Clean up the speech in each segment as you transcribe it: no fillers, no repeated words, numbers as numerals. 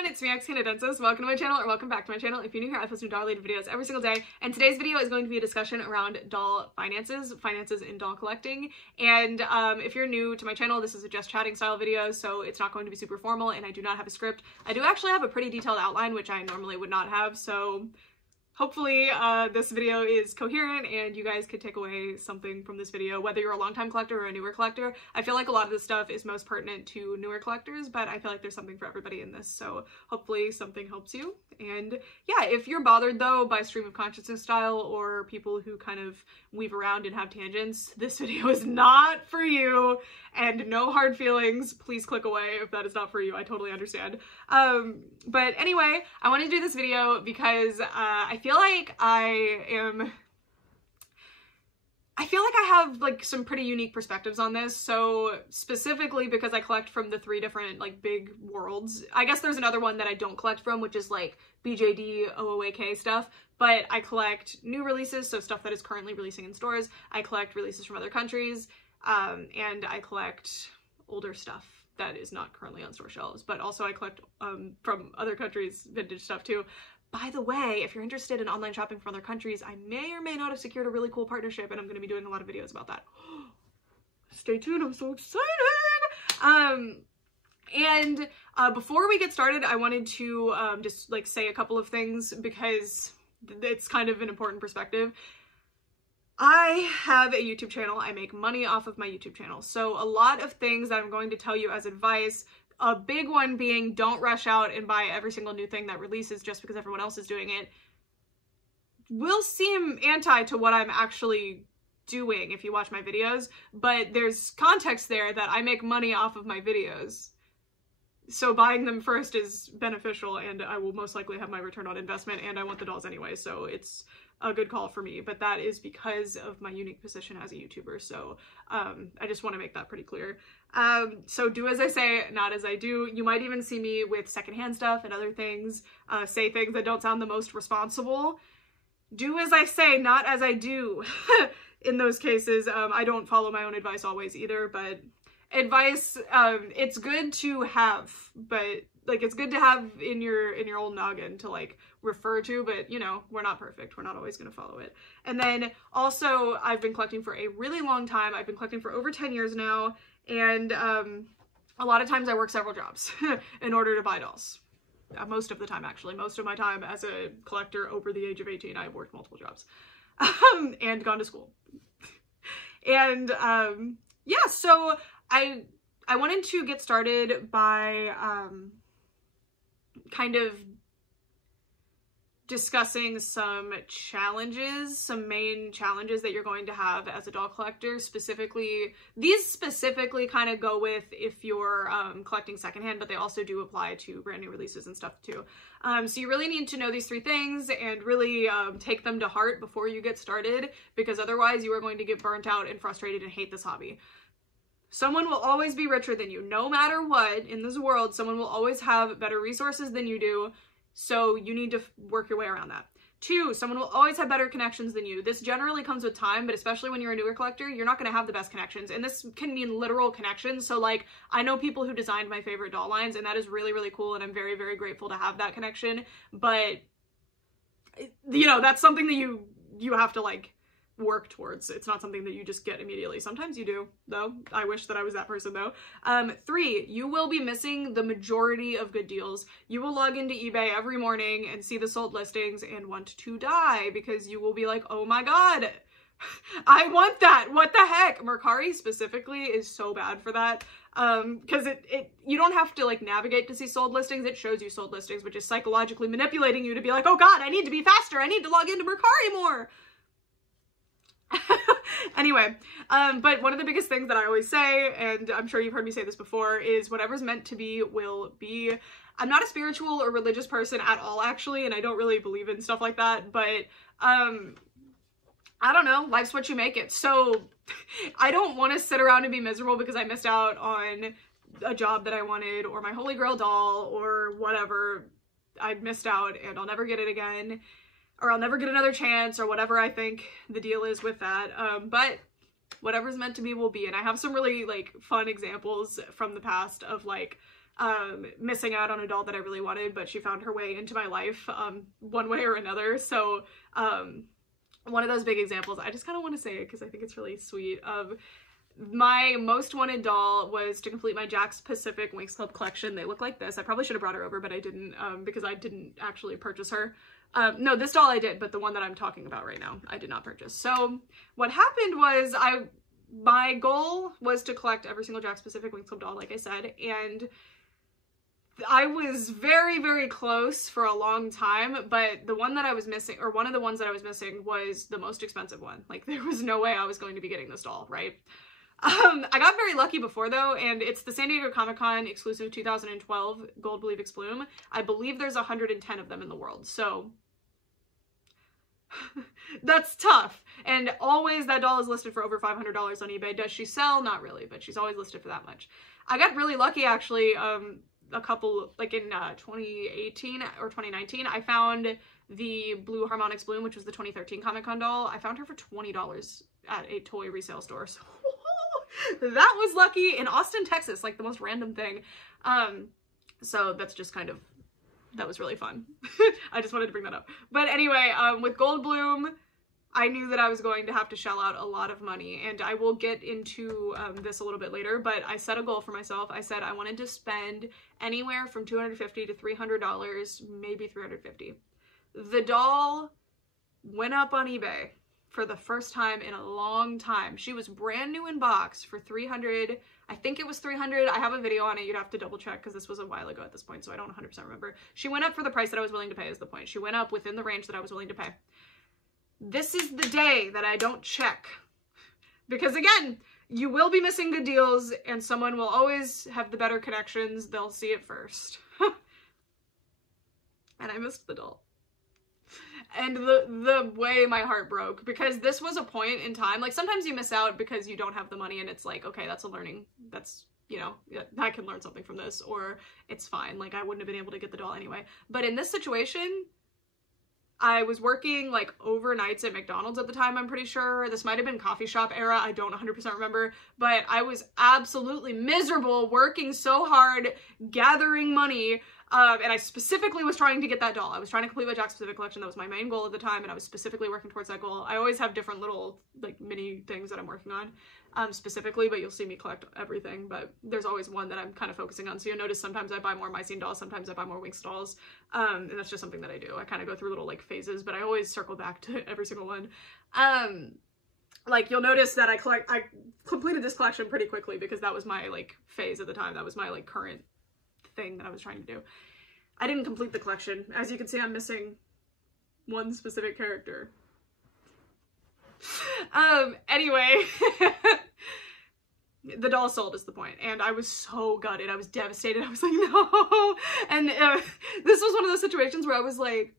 everyone, it's me, xCanadensis. Welcome to my channel, or welcome back to my channel. If you're new here, I post new doll-related videos every single day, and today's video is going to be a discussion around doll finances in doll collecting. And if you're new to my channel, this is a just chatting style video, so it's not going to be super formal, and I do not have a script. I do actually have a pretty detailed outline, which I normally would not have, so hopefully this video is coherent and you guys could take away something from this video, whether you're a longtime collector or a newer collector. I feel like a lot of this stuff is most pertinent to newer collectors, but I feel like there's something for everybody in this, so hopefully something helps you. And yeah, if you're bothered though by stream of consciousness style or people who kind of weave around and have tangents, this video is not for you, and no hard feelings. Please click away if that is not for you. I totally understand. But anyway, I want to do this video because I feel like I have like some pretty unique perspectives on this. So specifically because I collect from the three different like big worlds. I guess there's another one that I don't collect from, which is like BJD, OOAK stuff, but I collect new releases, so stuff that is currently releasing in stores. I collect releases from other countries, and I collect older stuff that is not currently on store shelves, but also I collect from other countries vintage stuff too. By the way, if you're interested in online shopping from other countries, I may or may not have secured a really cool partnership, and I'm going to be doing a lot of videos about that. Stay tuned, I'm so excited! And before we get started, I wanted to just like say a couple of things because it's kind of an important perspective. I have a YouTube channel. I make money off of my YouTube channel. So a lot of things that I'm going to tell you as advice, a big one being don't rush out and buy every single new thing that releases just because everyone else is doing it, will seem anti to what I'm actually doing if you watch my videos, but there's context there that I make money off of my videos. So buying them first is beneficial, and I will most likely have my return on investment, and I want the dolls anyway, so it's a good call for me. But that is because of my unique position as a YouTuber, so I just want to make that pretty clear. So do as I say, not as I do. You might even see me with secondhand stuff and other things, say things that don't sound the most responsible. Do as I say, not as I do. In those cases, I don't follow my own advice always either, but advice, it's good to have, but like it's good to have in your old noggin to like refer to, but you know, we're not perfect. We're not always going to follow it. And then also I've been collecting for a really long time. I've been collecting for over 10 years now. And a lot of times I work several jobs in order to buy dolls. Most of the time, actually. Most of my time as a collector over the age of 18, I've worked multiple jobs and gone to school. And yeah, so I wanted to get started by kind of discussing some challenges, some main challenges that you're going to have as a doll collector. Specifically, these specifically kind of go with if you're collecting secondhand, but they also do apply to brand new releases and stuff too. So you really need to know these three things and really take them to heart before you get started, because otherwise you are going to get burnt out and frustrated and hate this hobby. Someone will always be richer than you. No matter what in this world, someone will always have better resources than you do. So you need to work your way around that. 2, someone will always have better connections than you. This generally comes with time, but especially when you're a newer collector, you're not going to have the best connections. And this can mean literal connections. So like, I know people who designed my favorite doll lines, and that is really, really cool. And I'm very, very grateful to have that connection. But, you know, that's something that you have to like work towards. It's not something that you just get immediately. Sometimes you do, though. I wish that I was that person, though. 3, you will be missing the majority of good deals. You will log into eBay every morning and see the sold listings and want to die because you will be like, oh my god, I want that. What the heck? Mercari specifically is so bad for that. Because you don't have to like navigate to see sold listings. It shows you sold listings, which is psychologically manipulating you to be like, oh god, I need to be faster. I need to log into Mercari more. Anyway, but one of the biggest things that I always say, and I'm sure you've heard me say this before, is whatever's meant to be will be. I'm not a spiritual or religious person at all, actually, and I don't really believe in stuff like that, but I don't know, life's what you make it. So I don't want to sit around and be miserable because I missed out on a job that I wanted, or my holy grail doll, or whatever. I missed out and I'll never get it again, or I'll never get another chance, or whatever I think the deal is with that. But whatever's meant to be will be. And I have some really like fun examples from the past of like missing out on a doll that I really wanted, but she found her way into my life one way or another. So one of those big examples, I just kind of want to say it because I think it's really sweet. My most wanted doll was to complete my Jakks Pacific Winx Club collection. They look like this. I probably should have brought her over, but I didn't because I didn't actually purchase her. No, this doll I did, but the one that I'm talking about right now, I did not purchase. So what happened was my goal was to collect every single Jakks Pacific Winx Club doll, like I said, and I was very, very close for a long time, but the one that I was missing, or one of the ones that I was missing, was the most expensive one. Like, there was no way I was going to be getting this doll, right? I got very lucky before, though, and it's the San Diego Comic-Con exclusive 2012 Gold Believe X Bloom. I believe there's 110 of them in the world, so that's tough. And always that doll is listed for over $500 on eBay. Does she sell? Not really, but she's always listed for that much. I got really lucky, actually. A couple, like in 2018 or 2019, I found the Blue Harmonix Bloom, which was the 2013 Comic-Con doll. I found her for $20 at a toy resale store. So that was lucky in Austin, Texas, like the most random thing. So that's just kind of, that was really fun. I just wanted to bring that up. But anyway, with Gold Bloom, I knew that I was going to have to shell out a lot of money, and I will get into this a little bit later, but I set a goal for myself. I said I wanted to spend anywhere from $250 to $300, maybe $350. The doll went up on eBay for the first time in a long time. She was brand new in box for $300. I think it was $300. I have a video on it. You'd have to double check because this was a while ago at this point, so I don't 100% remember. She went up for the price that I was willing to pay is the point. She went up within the range that I was willing to pay. This is the day that I don't check. Because again, you will be missing good deals and someone will always have the better connections. They'll see it first. And I missed the doll. And the way my heart broke, because this was a point in time, like sometimes you miss out because you don't have the money and it's like, okay, that's a learning, that's, you know, I can learn something from this, or it's fine, like I wouldn't have been able to get the doll anyway. But in this situation, I was working like overnights at McDonald's at the time, I'm pretty sure. This might have been coffee shop era, I don't 100% remember, but I was absolutely miserable working so hard, gathering money, and I specifically was trying to get that doll. I was trying to complete my Jakks Pacific collection. That was my main goal at the time, and I was specifically working towards that goal. I always have different little like mini things that I'm working on specifically, but you'll see me collect everything, but there's always one that I'm kind of focusing on. So you'll notice sometimes I buy more Mycene dolls, sometimes I buy more Winx dolls, and that's just something that I do. I kind of go through little like phases, but I always circle back to every single one. Like you'll notice that I completed this collection pretty quickly because that was my like phase at the time. That was my like current thing that I was trying to do. I didn't complete the collection. As you can see, I'm missing one specific character. Anyway, the doll sold is the point, and I was so gutted. I was devastated. I was like, no. And this was one of those situations where I was like,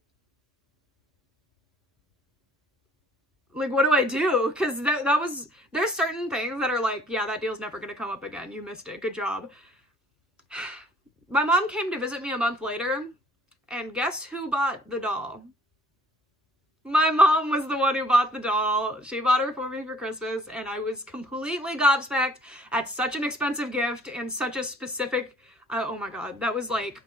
what do I do? Because that was, there's certain things that are like, yeah, that deal's never gonna come up again. You missed it. Good job. My mom came to visit me a month later, and guess who bought the doll? My mom was the one who bought the doll. She bought her for me for Christmas, and I was completely gobsmacked at such an expensive gift and such a specific, oh my god, that was like,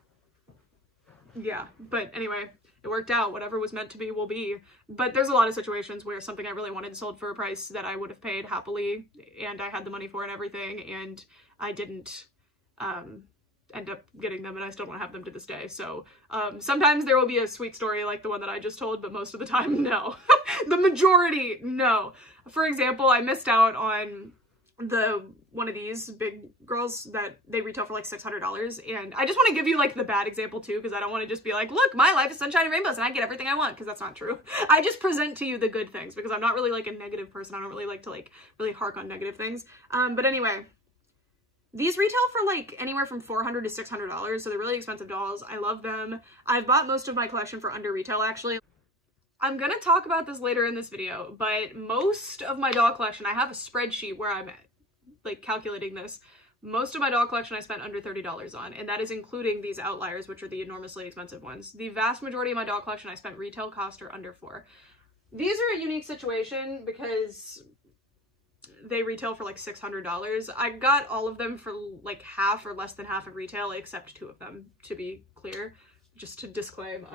yeah. But anyway, it worked out. Whatever was meant to be will be. But there's a lot of situations where something I really wanted sold for a price that I would have paid happily, and I had the money for it and everything, and I didn't, end up getting them, and I still don't have them to this day. So sometimes there will be a sweet story like the one that I just told, but most of the time, no. The majority, no. For example, I missed out on one of these big girls that they retail for like $600, and I just want to give you like the bad example too, because I don't want to just be like, look, my life is sunshine and rainbows and I get everything I want, because that's not true. I just present to you the good things because I'm not really like a negative person. I don't really like to like really hark on negative things. But anyway, these retail for like anywhere from $400 to $600, so they're really expensive dolls. I love them. I've bought most of my collection for under retail, actually. I'm gonna talk about this later in this video, but most of my doll collection, I have a spreadsheet where I'm like calculating this. Most of my doll collection I spent under $30 on, and that is including these outliers, which are the enormously expensive ones. The vast majority of my doll collection I spent retail cost or under for. These are a unique situation because they retail for like $600. I got all of them for like half or less than half of retail, except 2 of them, to be clear, just to disclaim.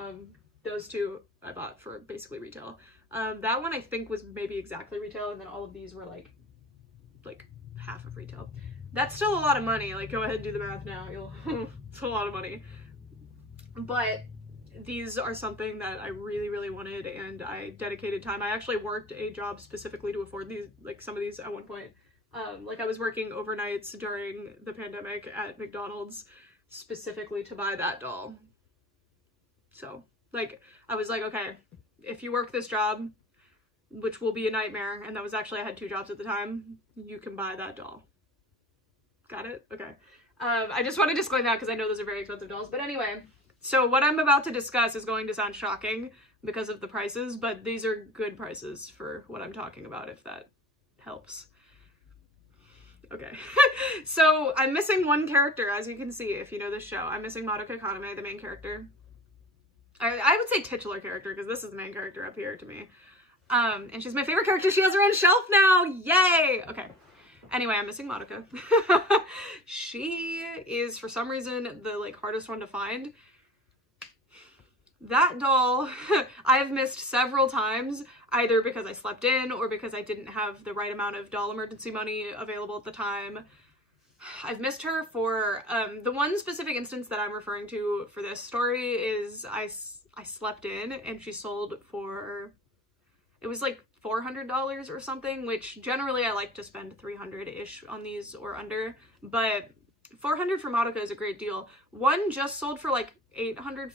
Those 2 I bought for basically retail. That one I think was maybe exactly retail, and then all of these were like half of retail. That's still a lot of money. Like, go ahead and do the math now. It's a lot of money. But these are something that I really, really wanted, and I dedicated time. I actually worked a job specifically to afford these, like some of these at one point. Like I was working overnights during the pandemic at McDonald's specifically to buy that doll. So, like, I was like, okay, if you work this job, which will be a nightmare, and that was actually, I had 2 jobs at the time, you can buy that doll. Got it? Okay. I just want to disclaim that because I know those are very expensive dolls. But anyway, so what I'm about to discuss is going to sound shocking because of the prices, but these are good prices for what I'm talking about, if that helps. Okay. So I'm missing one character, as you can see, if you know this show. I'm missing Madoka Kaname, the main character. I would say titular character, because this is the main character up here to me. And she's my favorite character. She has her own shelf now. Yay! Okay. Anyway, I'm missing Madoka. She is, for some reason, the like hardest one to find. That doll, I've missed several times, either because I slept in or because I didn't have the right amount of doll emergency money available at the time. I've missed her for, the one specific instance that I'm referring to for this story is I slept in and she sold for, it was like $400 or something, which generally I like to spend $300-ish on these or under, but $400 for Madoka is a great deal. One just sold for like $850,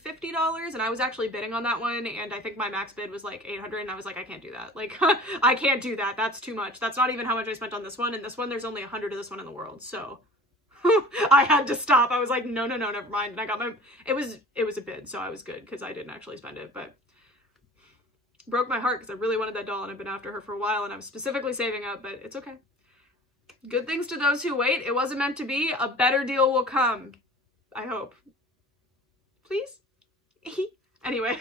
and I was actually bidding on that one, and I think my max bid was like $800, and I was like, I can't do that. Like, I can't do that. That's too much. That's not even how much I spent on this one, and this one, there's only 100 of this one in the world, so I had to stop. I was like, no, never mind. And I got my, it was a bid, so I was good, because I didn't actually spend it, but broke my heart, because I really wanted that doll, and I've been after her for a while, and I'm specifically saving up, but it's okay. Good things to those who wait. It wasn't meant to be. A better deal will come. I hope. Please? Anyway.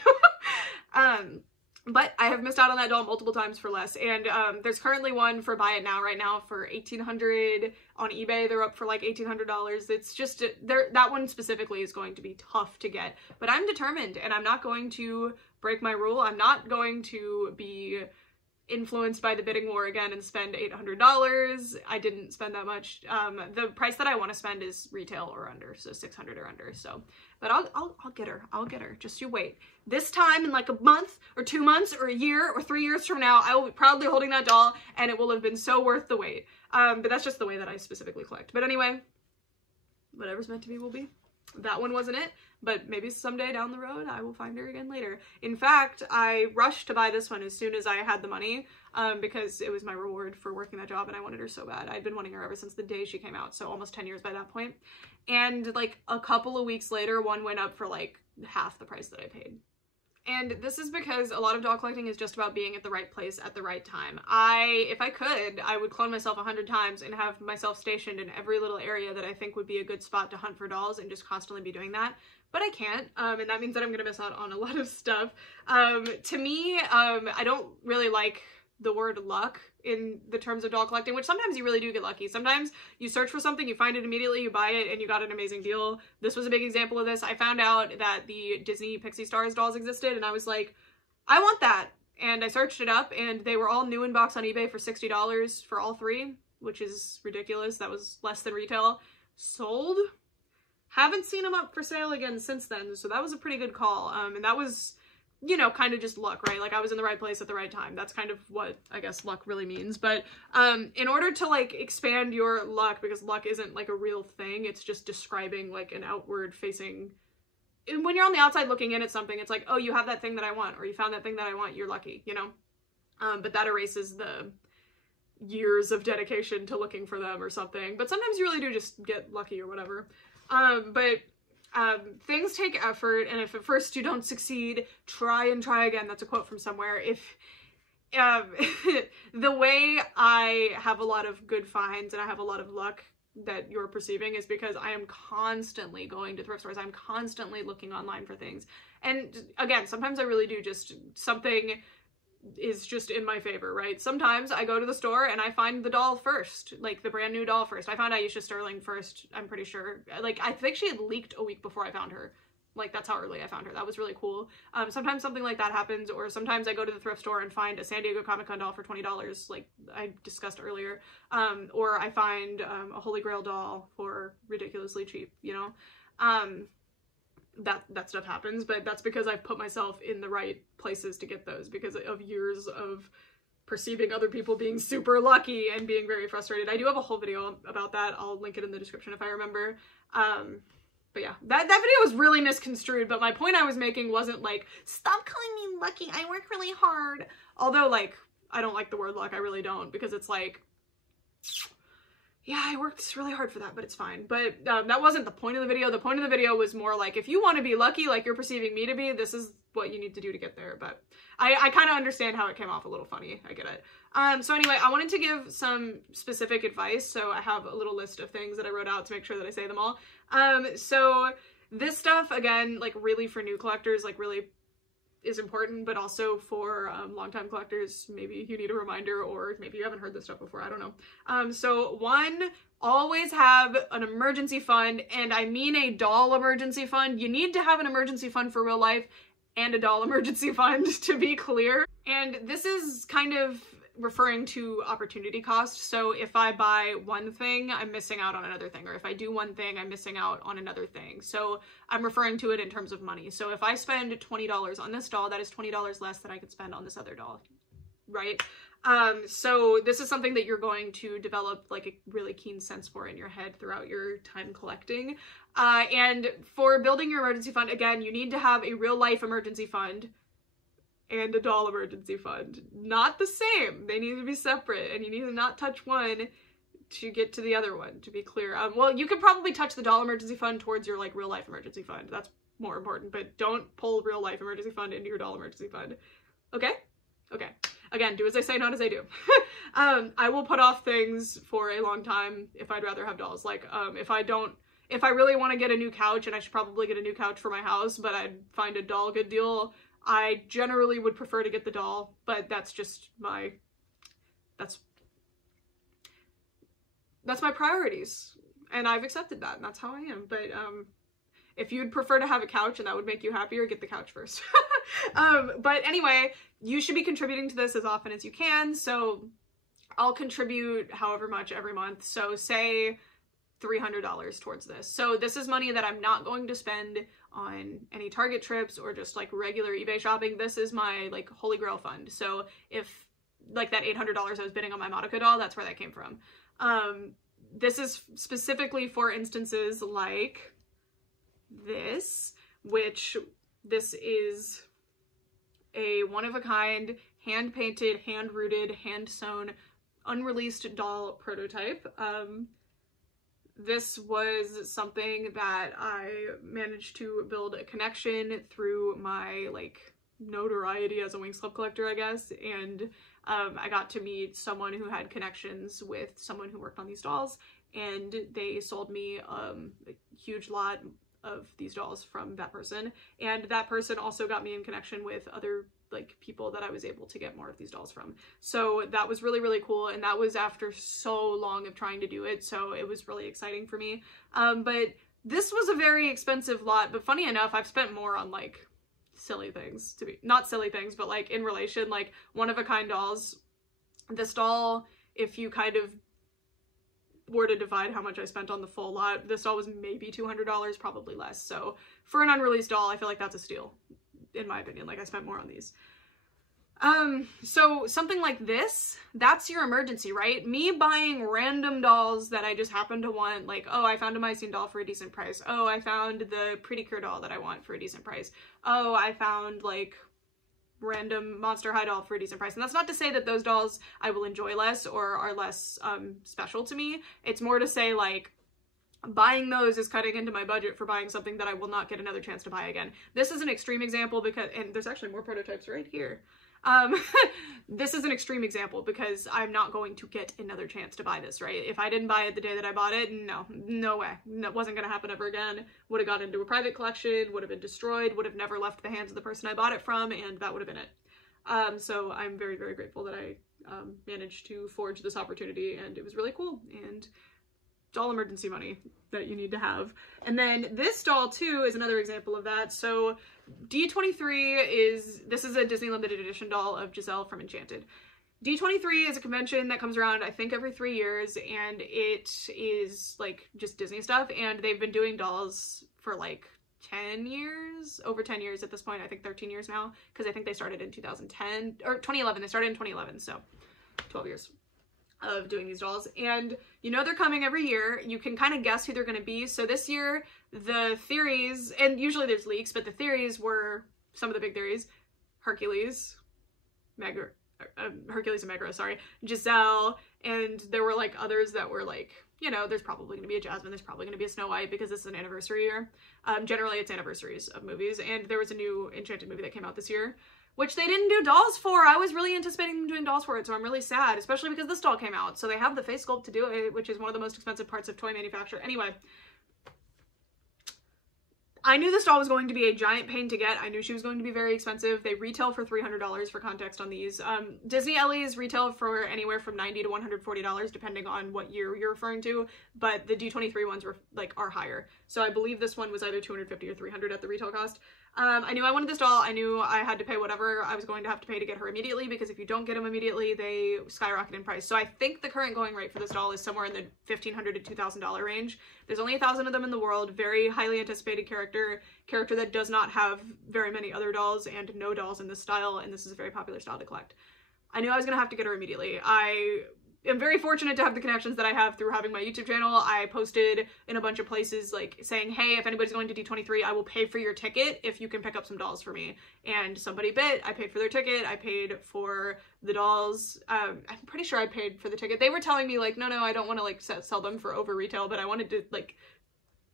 But I have missed out on that doll multiple times for less. And there's currently one for buy it now right now for $1,800 on eBay. They're up for like $1,800. It's just, that one specifically is going to be tough to get. But I'm determined, and I'm not going to break my rule. I'm not going to be influenced by the bidding war again and spend $800. I didn't spend that much. The price that I want to spend is retail or under, so $600 or under. So, but I'll get her. I'll get her. Just you wait. This time in like a month or 2 months or a year or 3 years from now, I will be proudly holding that doll, and it will have been so worth the wait. But that's just the way that I specifically collect. But anyway, whatever's meant to be will be. That one wasn't it, but maybe someday down the road I will find her again later. In fact, I rushed to buy this one as soon as I had the money, because it was my reward for working that job and I wanted her so bad. I'd been wanting her ever since the day she came out, so almost 10 years by that point. And like a couple of weeks later, one went up for like half the price that I paid. And this is because a lot of doll collecting is just about being at the right place at the right time. If I could, I would clone myself 100 times and have myself stationed in every little area that I think would be a good spot to hunt for dolls and just constantly be doing that. But I can't, and that means that I'm gonna miss out on a lot of stuff. To me, I don't really like the word luck in the terms of doll collecting, which sometimes you really do get lucky. Sometimes you search for something, you find it immediately, you buy it, and you got an amazing deal. This was a big example of this. I found out that the Disney Pixie Stars dolls existed, and I was like, I want that. And I searched it up, and they were all new in box on eBay for $60 for all 3, which is ridiculous. That was less than retail. Sold. Haven't seen them up for sale again since then, so that was a pretty good call. And that was, you know, kind of just luck, right? Like, I was in the right place at the right time. That's kind of what, I guess, luck really means. But in order to, like, expand your luck, because luck isn't, like, a real thing, it's just describing, like, an outward-facing... When you're on the outside looking in at something, it's like, oh, you have that thing that I want, or you found that thing that I want, you're lucky, you know? But that erases the years of dedication to looking for them or something. But sometimes you really do just get lucky or whatever. Things take effort, and if at first you don't succeed, try and try again. That's a quote from somewhere. The way I have a lot of good finds and I have a lot of luck that you're perceiving is because I am constantly going to thrift stores. I'm constantly looking online for things. And again, sometimes I really do just something is just in my favor, right? Sometimes I go to the store and I find the doll first, like the brand new doll first. I found Aisha Sterling first, I'm pretty sure. Like, I think she had leaked a week before I found her. Like, that's how early I found her. That was really cool. Sometimes something like that happens, or sometimes I go to the thrift store and find a San Diego Comic-Con doll for $20, like I discussed earlier. Or I find a Holy Grail doll for ridiculously cheap, you know? That stuff happens, but that's because I've put myself in the right places to get those, because of years of perceiving other people being super lucky and being very frustrated. I do have a whole video about that. I'll link it in the description if I remember. But yeah, that video was really misconstrued, but my point I was making wasn't like, stop calling me lucky, I work really hard. Although, like, I don't like the word luck, I really don't, because it's like, yeah, I worked really hard for that, but it's fine. But that wasn't the point of the video. The point of the video was more like, if you want to be lucky like you're perceiving me to be, this is what you need to do to get there. But I kind of understand how it came off a little funny. I get it. So anyway, I wanted to give some specific advice. So I have a little list of things that I wrote out to make sure that I say them all. So this stuff, again, like really for new collectors, like really is important, but also for longtime collectors, maybe you need a reminder, or maybe you haven't heard this stuff before, I don't know. So one, always have an emergency fund, and I mean a doll emergency fund. You need to have an emergency fund for real life and a doll emergency fund, to be clear. And this is kind of referring to opportunity cost. So if I buy one thing, I'm missing out on another thing, or if I do one thing, I'm missing out on another thing. So I'm referring to it in terms of money. So if I spend $20 on this doll, that is $20 less than I could spend on this other doll, right? So this is something that you're going to develop like a really keen sense for in your head throughout your time collecting. And for building your emergency fund, again, you need to have a real life emergency fund and a doll emergency fund. Not the same. They need to be separate, and you need to not touch one to get to the other one, to be clear. Well, you could probably touch the doll emergency fund towards your like real life emergency fund. That's more important, but don't pull real life emergency fund into your doll emergency fund. Okay? Okay. Again, do as I say, not as I do. I will put off things for a long time if I'd rather have dolls. Like, if I really want to get a new couch, and I should probably get a new couch for my house, but I'd find a doll good deal, I generally would prefer to get the doll, but that's just my, that's my priorities, and I've accepted that, and that's how I am. But if you'd prefer to have a couch and that would make you happier, get the couch first. But anyway, you should be contributing to this as often as you can, so I'll contribute however much every month. So say $300 towards this. So this is money that I'm not going to spend on any Target trips or just like regular eBay shopping. This is my like Holy Grail fund. So if like that $800 I was bidding on my Madoka doll, that's where that came from. This is specifically for instances like this, which this is a one-of-a-kind, hand-painted, hand-rooted, hand-sewn, unreleased doll prototype. This was something that I managed to build a connection through my like notoriety as a Winx Club collector, I guess, and I got to meet someone who had connections with someone who worked on these dolls, and they sold me a huge lot of these dolls from that person, and that person also got me in connection with other like people that I was able to get more of these dolls from. So that was really, really cool, and that was after so long of trying to do it, so it was really exciting for me. But this was a very expensive lot, but funny enough, I've spent more on like silly things, not silly things, but like in relation, like one-of-a-kind dolls. This doll, if you kind of were to divide how much I spent on the full lot, this doll was maybe $200, probably less. So for an unreleased doll, I feel like that's a steal, in my opinion. Like, I spent more on these. So something like this, that's your emergency, right? Me buying random dolls that I just happen to want, like, oh, I found a Mycene doll for a decent price. Oh, I found the Pretty Cure doll that I want for a decent price. Oh, I found like random Monster High doll for a decent price. And that's not to say that those dolls I will enjoy less or are less special to me. It's more to say like buying those is cutting into my budget for buying something that I will not get another chance to buy again. This is an extreme example because, and there's actually more prototypes right here. This is an extreme example because I'm not going to get another chance to buy this, right? If I didn't buy it the day that I bought it, no way. That wasn't going to happen ever again. Would have got into a private collection, would have been destroyed, would have never left the hands of the person I bought it from, and that would have been it. So I'm very, very grateful that I managed to forge this opportunity, and it was really cool. And doll emergency money that you need to have. And then this doll too is another example of that. So D23 this is a Disney limited edition doll of Giselle from Enchanted. D23 is a convention that comes around, I think, every 3 years, and it is like just Disney stuff, and they've been doing dolls for like 10 years, over 10 years at this point. I think 13 years now, because I think they started in 2010 or 2011. They started in 2011, so 12 years of doing these dolls. And you know they're coming every year. You can kind of guess who they're going to be. So this year the theories, and usually there's leaks, but the theories were, some of the big theories, Hercules and Megara, sorry, Giselle, and there were like others that were like, you know, there's probably going to be a Jasmine, there's probably going to be a Snow White, because this is an anniversary year. Generally it's anniversaries of movies, and there was a new Enchanted movie that came out this year, which they didn't do dolls for. I was really anticipating them doing dolls for it, so I'm really sad, especially because this doll came out. So they have the face sculpt to do it, which is one of the most expensive parts of toy manufacture. Anyway, I knew this doll was going to be a giant pain to get. I knew she was going to be very expensive. They retail for $300 for context on these. Disney Ellie's retail for anywhere from $90 to $140, depending on what year you're referring to, but the D23 ones were are higher. So I believe this one was either $250 or $300 at the retail cost. I knew I wanted this doll. I knew I had to pay whatever I was going to have to pay to get her immediately, because if you don't get them immediately, they skyrocket in price. So I think the current going rate for this doll is somewhere in the $1,500 to $2,000 range. There's only 1,000 of them in the world. Very highly anticipated character that does not have very many other dolls, and no dolls in this style, and this is a very popular style to collect. I knew I was gonna have to get her immediately. I am very fortunate to have the connections that I have through having my YouTube channel. I posted in a bunch of places like saying, hey, if anybody's going to D23, I will pay for your ticket if you can pick up some dolls for me. And somebody bid. I paid for their ticket. I paid for the dolls. I'm pretty sure I paid for the ticket. They were telling me like, no, I don't want to like sell them for over retail, but I wanted to like,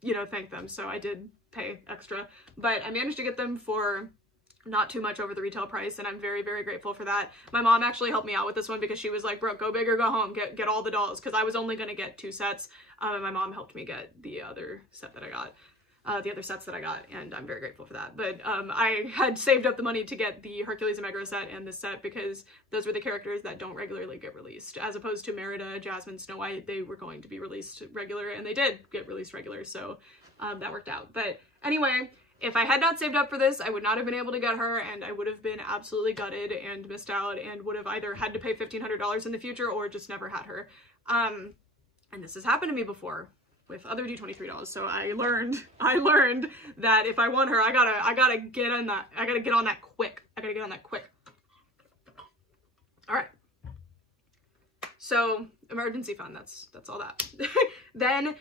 you know, thank them. So I did pay extra, but I managed to get them for not too much over the retail price, and I'm very, very grateful for that. My mom actually helped me out with this one, because she was like, bro, go big or go home, get all the dolls, because I was only going to get 2 sets, and my mom helped me get the other set that I got, the other sets that I got, and I'm very grateful for that. But I had saved up the money to get the Hercules and Megara set and this set, because those were the characters that don't regularly get released, as opposed to Merida, Jasmine, Snow White. They were going to be released regular, and they did get released regular, so that worked out. But anyway, if I had not saved up for this, I would not have been able to get her, and I would have been absolutely gutted and missed out, and would have either had to pay $1,500 in the future or just never had her. And this has happened to me before with other D23 dolls, so I learned that if I want her, I gotta get on that. I gotta get on that quick. All right. So emergency fund, that's all that. Then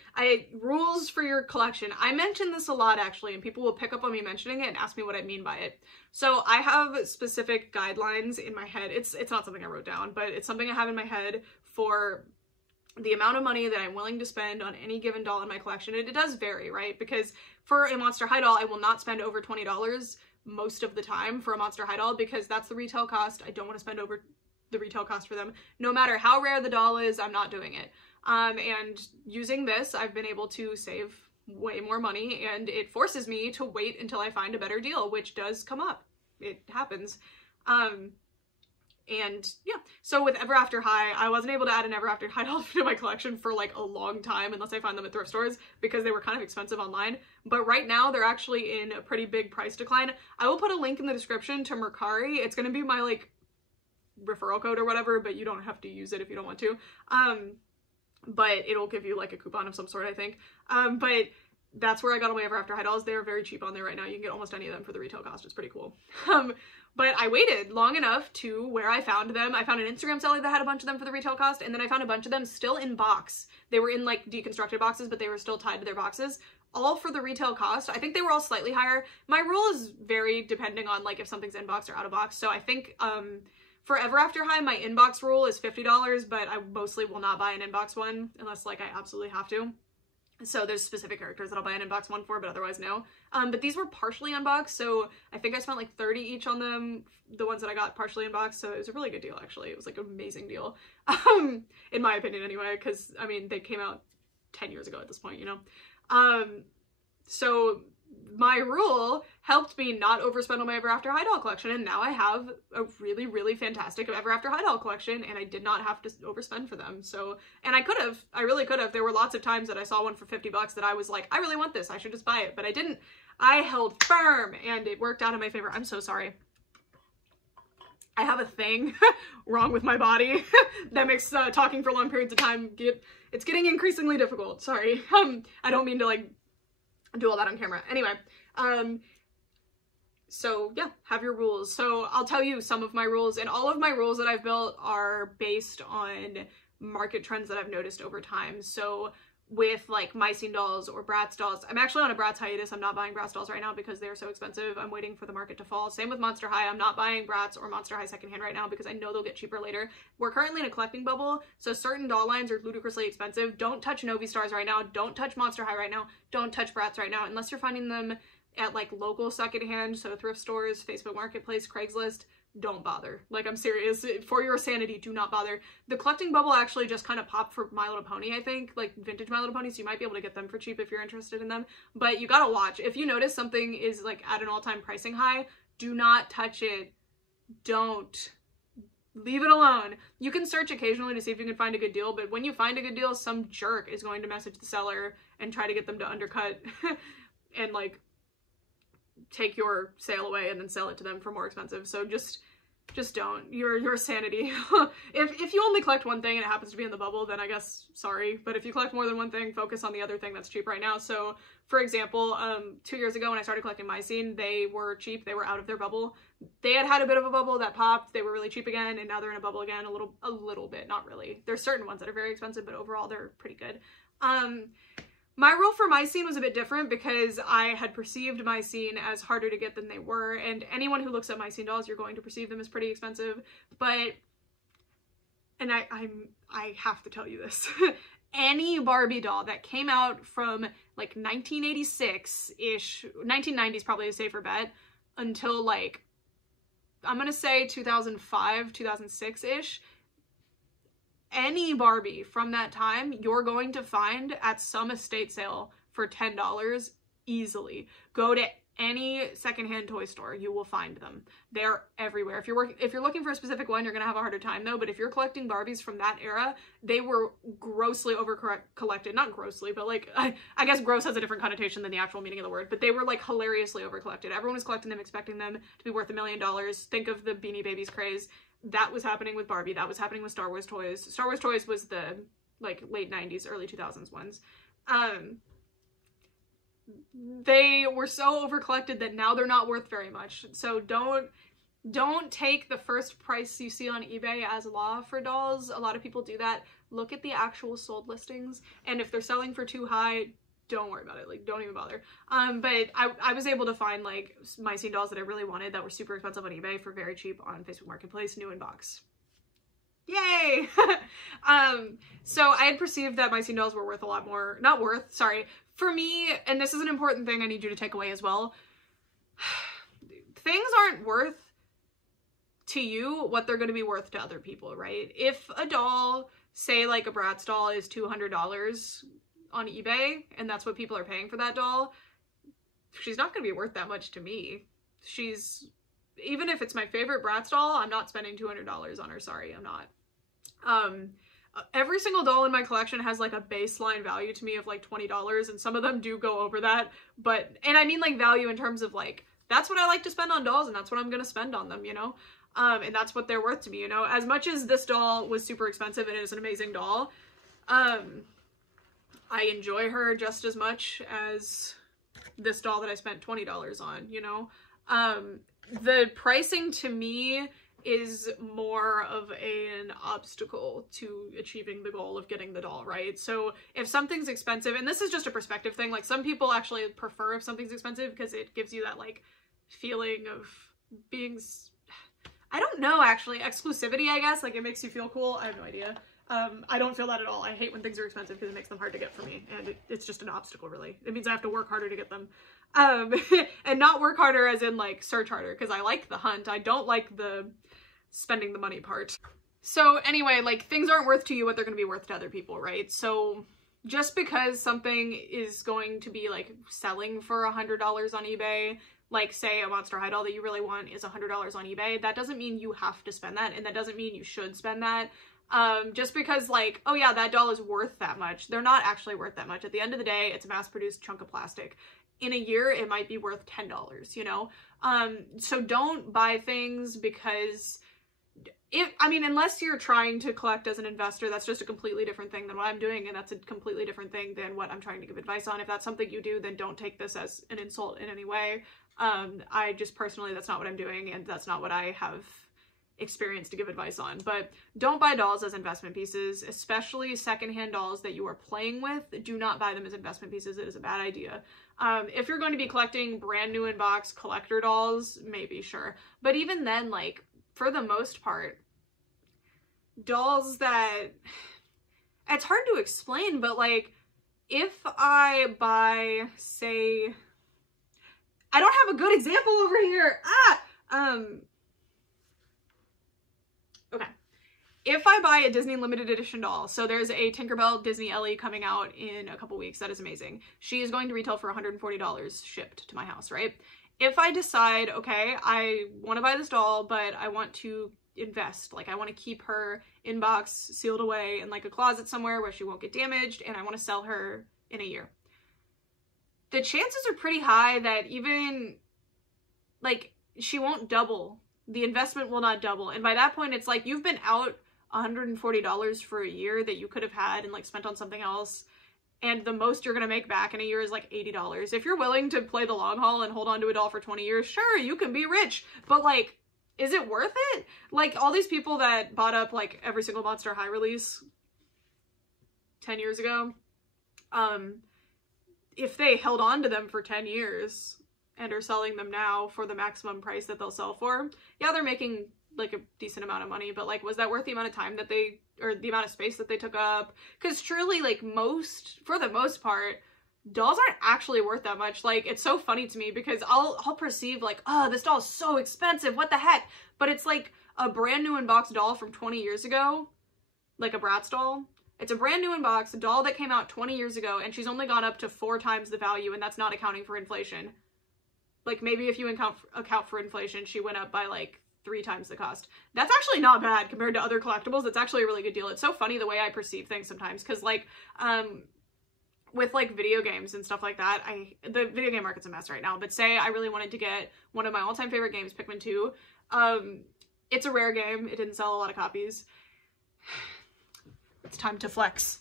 rules for your collection. I mention this a lot actually, and people will pick up on me mentioning it and ask me what I mean by it. So I have specific guidelines in my head. It's not something I wrote down, but it's something I have in my head for the amount of money that I'm willing to spend on any given doll in my collection. And it does vary, right? Because for a Monster High doll, I will not spend over $20 most of the time for a Monster High doll, because that's the retail cost. I don't want to spend over the retail cost for them. No matter how rare the doll is, I'm not doing it. And using this, I've been able to save way more money, and it forces me to wait until I find a better deal, which does come up. It happens. And yeah, so with Ever After High, I wasn't able to add an Ever After High doll to my collection for like a long time, unless I find them at thrift stores, because they were kind of expensive online. But right now they're actually in a pretty big price decline. I will put a link in the description to Mercari. It's going to be my like referral code or whatever, but you don't have to use it if you don't want to. But it'll give you like a coupon of some sort, I think. But that's where I got all my Ever After High dolls. They're very cheap on there right now. You can get almost any of them for the retail cost. It's pretty cool. But I waited long enough to where I found them. I found an Instagram seller that had a bunch of them for the retail cost, and then I found a bunch of them still in box. They were in like deconstructed boxes, but they were still tied to their boxes, all for the retail cost. I think they were all slightly higher. My rule is very depending on like if something's in box or out of box. So I think for Ever After High, my inbox rule is $50, but I mostly will not buy an inbox one unless like I absolutely have to. So there's specific characters that I'll buy an inbox one for, but otherwise no. But these were partially unboxed, so I think I spent like $30 each on them, the ones that I got partially unboxed, so it was a really good deal actually. It was like an amazing deal, in my opinion anyway, because I mean they came out 10 years ago at this point, you know. So my rule helped me not overspend on my Ever After High doll collection, and now I have a really, really fantastic Ever After High doll collection, and I did not have to overspend for them. So, and I really could have. There were lots of times that I saw one for 50 bucks that I was like, I really want this, I should just buy it, but I didn't. I held firm, and it worked out in my favor. I'm so sorry. I have a thing wrong with my body that makes talking for long periods of time it's getting increasingly difficult. Sorry. I don't mean to like do all that on camera. Anyway, so yeah, have your rules. So I'll tell you some of my rules, and all of my rules that I've built are based on market trends that I've noticed over time. So with like My Scene dolls or Bratz dolls, I'm actually on a Bratz hiatus. I'm not buying Bratz dolls right now because they're so expensive. I'm waiting for the market to fall. Same with Monster High. I'm not buying Bratz or Monster High secondhand right now because I know they'll get cheaper later. We're currently in a collecting bubble, so certain doll lines are ludicrously expensive. Don't touch Novi Stars right now. Don't touch Monster High right now. Don't touch Bratz right now unless you're finding them at like local secondhand, so thrift stores, Facebook Marketplace, Craigslist. Don't bother. Like, I'm serious. For your sanity, do not bother. The collecting bubble actually just kind of popped for My Little Pony, I think, like vintage My Little Ponies. So you might be able to get them for cheap if you're interested in them, but you gotta watch. If you notice something is like at an all-time pricing high, do not touch it. Don't. Leave it alone. You can search occasionally to see if you can find a good deal, but when you find a good deal, some jerk is going to message the seller and try to get them to undercut and like take your sale away and then sell it to them for more expensive. So just don't. Your sanity. If you only collect one thing and it happens to be in the bubble, then I guess sorry. But if you collect more than one thing, focus on the other thing that's cheap right now. So for example, 2 years ago when I started collecting My Scene, they were cheap. They were out of their bubble. They had a bit of a bubble that popped. They were really cheap again, and now they're in a bubble again a little bit. Not really. There's certain ones that are very expensive, but overall they're pretty good. My rule for My Scene was a bit different because I had perceived My Scene as harder to get than they were, and anyone who looks at My Scene dolls, you're going to perceive them as pretty expensive, but, and I have to tell you this, any Barbie doll that came out from like 1986-ish, 1990s probably a safer bet, until like, I'm gonna say 2005, 2006-ish, any Barbie from that time, you're going to find at some estate sale for $10 easily. Go to any secondhand toy store, you will find them. They're everywhere. If you're looking for a specific one, you're gonna have a harder time though, but if you're collecting Barbies from that era, they were grossly collected. Not grossly, but like, I guess gross has a different connotation than the actual meaning of the word, but they were like hilariously over collected. Everyone was collecting them, expecting them to be worth $1 million. Think of the Beanie Babies craze. That was happening with Barbie. That was happening with Star Wars toys. Star Wars toys was the like late 90s, early 2000s ones. They were so over collected that now they're not worth very much. So don't take the first price you see on eBay as law for dolls. A lot of people do that. Look at the actual sold listings, and if they're selling for too high, don't worry about it. Like, don't even bother. But I was able to find like My Scene dolls that I really wanted that were super expensive on eBay for very cheap on Facebook Marketplace, new in box. Yay! So I had perceived that My Scene dolls were worth a lot more, not worth, sorry. For me, and this is an important thing I need you to take away as well, things aren't worth to you what they're going to be worth to other people, right? If a doll, say like a Bratz doll, is $200 on eBay, and that's what people are paying for that doll, she's not going to be worth that much to me. Even if it's my favorite Bratz doll, I'm not spending $200 on her. Sorry, I'm not. Every single doll in my collection has like a baseline value to me of like $20, and some of them do go over that, and I mean like value in terms of like, that's what I like to spend on dolls, and that's what I'm going to spend on them, you know? And that's what they're worth to me, you know? As much as this doll was super expensive and it is an amazing doll, I enjoy her just as much as this doll that I spent $20 on, you know? The pricing to me is more of an obstacle to achieving the goal of getting the doll, right? So if something's expensive, and this is just a perspective thing, like some people actually prefer if something's expensive because it gives you that like feeling of being, I don't know, actually, exclusivity, I guess, like it makes you feel cool. I have no idea. I don't feel that at all. I hate when things are expensive because it makes them hard to get for me, and it's just an obstacle, really. It means I have to work harder to get them. And not work harder as in like search harder, because I like the hunt. I don't like the spending the money part. So anyway, like things aren't worth to you what they're going to be worth to other people, right? So just because something is going to be like selling for $100 on eBay, like say a Monster High doll that you really want is $100 on eBay, that doesn't mean you have to spend that, and that doesn't mean you should spend that. Just because like, oh yeah, that doll is worth that much. They're not actually worth that much. At the end of the day, it's a mass-produced chunk of plastic. In a year, it might be worth $10, you know? So don't buy things because unless you're trying to collect as an investor, that's just a completely different thing than what I'm doing, and that's a completely different thing than what I'm trying to give advice on. If that's something you do, then don't take this as an insult in any way. I just personally, that's not what I'm doing, and that's not what I have experience to give advice on. But don't buy dolls as investment pieces, especially secondhand dolls that you are playing with. Do not buy them as investment pieces. It is a bad idea. If you're going to be collecting brand new in box collector dolls, maybe, sure. But even then, like, for the most part, dolls that, it's hard to explain, but like, if I buy, say, I don't have a good example over here. Okay. If I buy a Disney limited edition doll, so there's a Tinkerbell Disney Ellie coming out in a couple weeks, that is amazing. She is going to retail for $140 shipped to my house, right? If I decide, okay, I want to buy this doll, but I want to invest, like I want to keep her in box, sealed away in like a closet somewhere where she won't get damaged, and I want to sell her in a year, the chances are pretty high that even like she won't double. The investment will not double, and by that point it's like you've been out $140 for a year that you could have had and like spent on something else, and the most you're gonna make back in a year is like $80. If you're willing to play the long haul and hold on to a doll for 20 years, sure, you can be rich, but like, is it worth it? Like, all these people that bought up like every single Monster High release 10 years ago, if they held on to them for 10 years and are selling them now for the maximum price that they'll sell for, yeah, they're making like a decent amount of money, but like, was that worth the amount of time that they, or the amount of space that they took up? Because truly, like, for the most part, dolls aren't actually worth that much. Like, it's so funny to me because I'll perceive like, oh, this doll is so expensive, what the heck? But it's like a brand new in-box doll from 20 years ago, like a Bratz doll. It's a brand new in-box doll that came out 20 years ago, and she's only gone up to 4 times the value, and that's not accounting for inflation. Like, maybe if you account for inflation, she went up by like 3 times the cost. That's actually not bad compared to other collectibles. It's actually a really good deal. It's so funny the way I perceive things sometimes, because like, with like video games and stuff like that, the video game market's a mess right now, but say I really wanted to get one of my all-time favorite games, Pikmin 2. It's a rare game. It didn't sell a lot of copies. It's time to flex.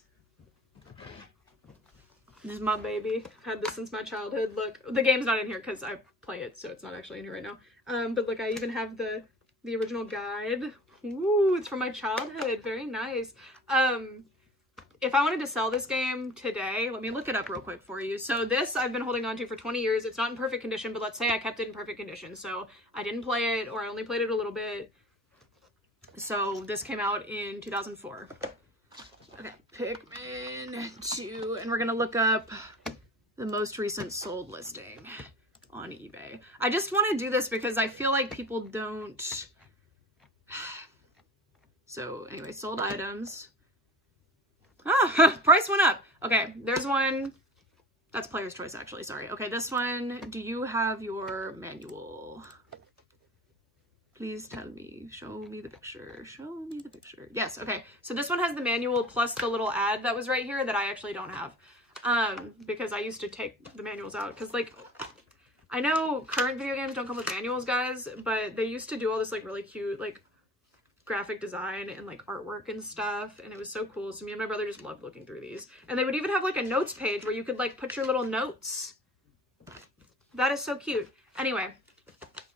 This is my baby. I've had this since my childhood. Look, the game's not in here because I play it, so it's not actually in here right now. But look, I even have the original guide. Ooh, it's from my childhood. Very nice. If I wanted to sell this game today, let me look it up real quick for you. So this I've been holding on to for 20 years. It's not in perfect condition, but let's say I kept it in perfect condition. So I didn't play it, or I only played it a little bit. So this came out in 2004. Okay, Pikmin 2, and we're gonna look up the most recent sold listing on eBay. I just want to do this because I feel like people don't. So anyway, sold items. Ah, price went up. Okay, there's one. That's Player's Choice, actually, sorry. Okay, this one, do you have your manual? Please tell me. Show me the picture. Show me the picture. Yes, okay. So this one has the manual plus the little ad that was right here that I actually don't have. Because I used to take the manuals out. Because, like, I know current video games don't come with manuals, guys, but they used to do all this, like, really cute, like, graphic design and, like, artwork and stuff. And it was so cool. So me and my brother just loved looking through these. And they would even have, like, a notes page where you could, like, put your little notes. That is so cute. Anyway.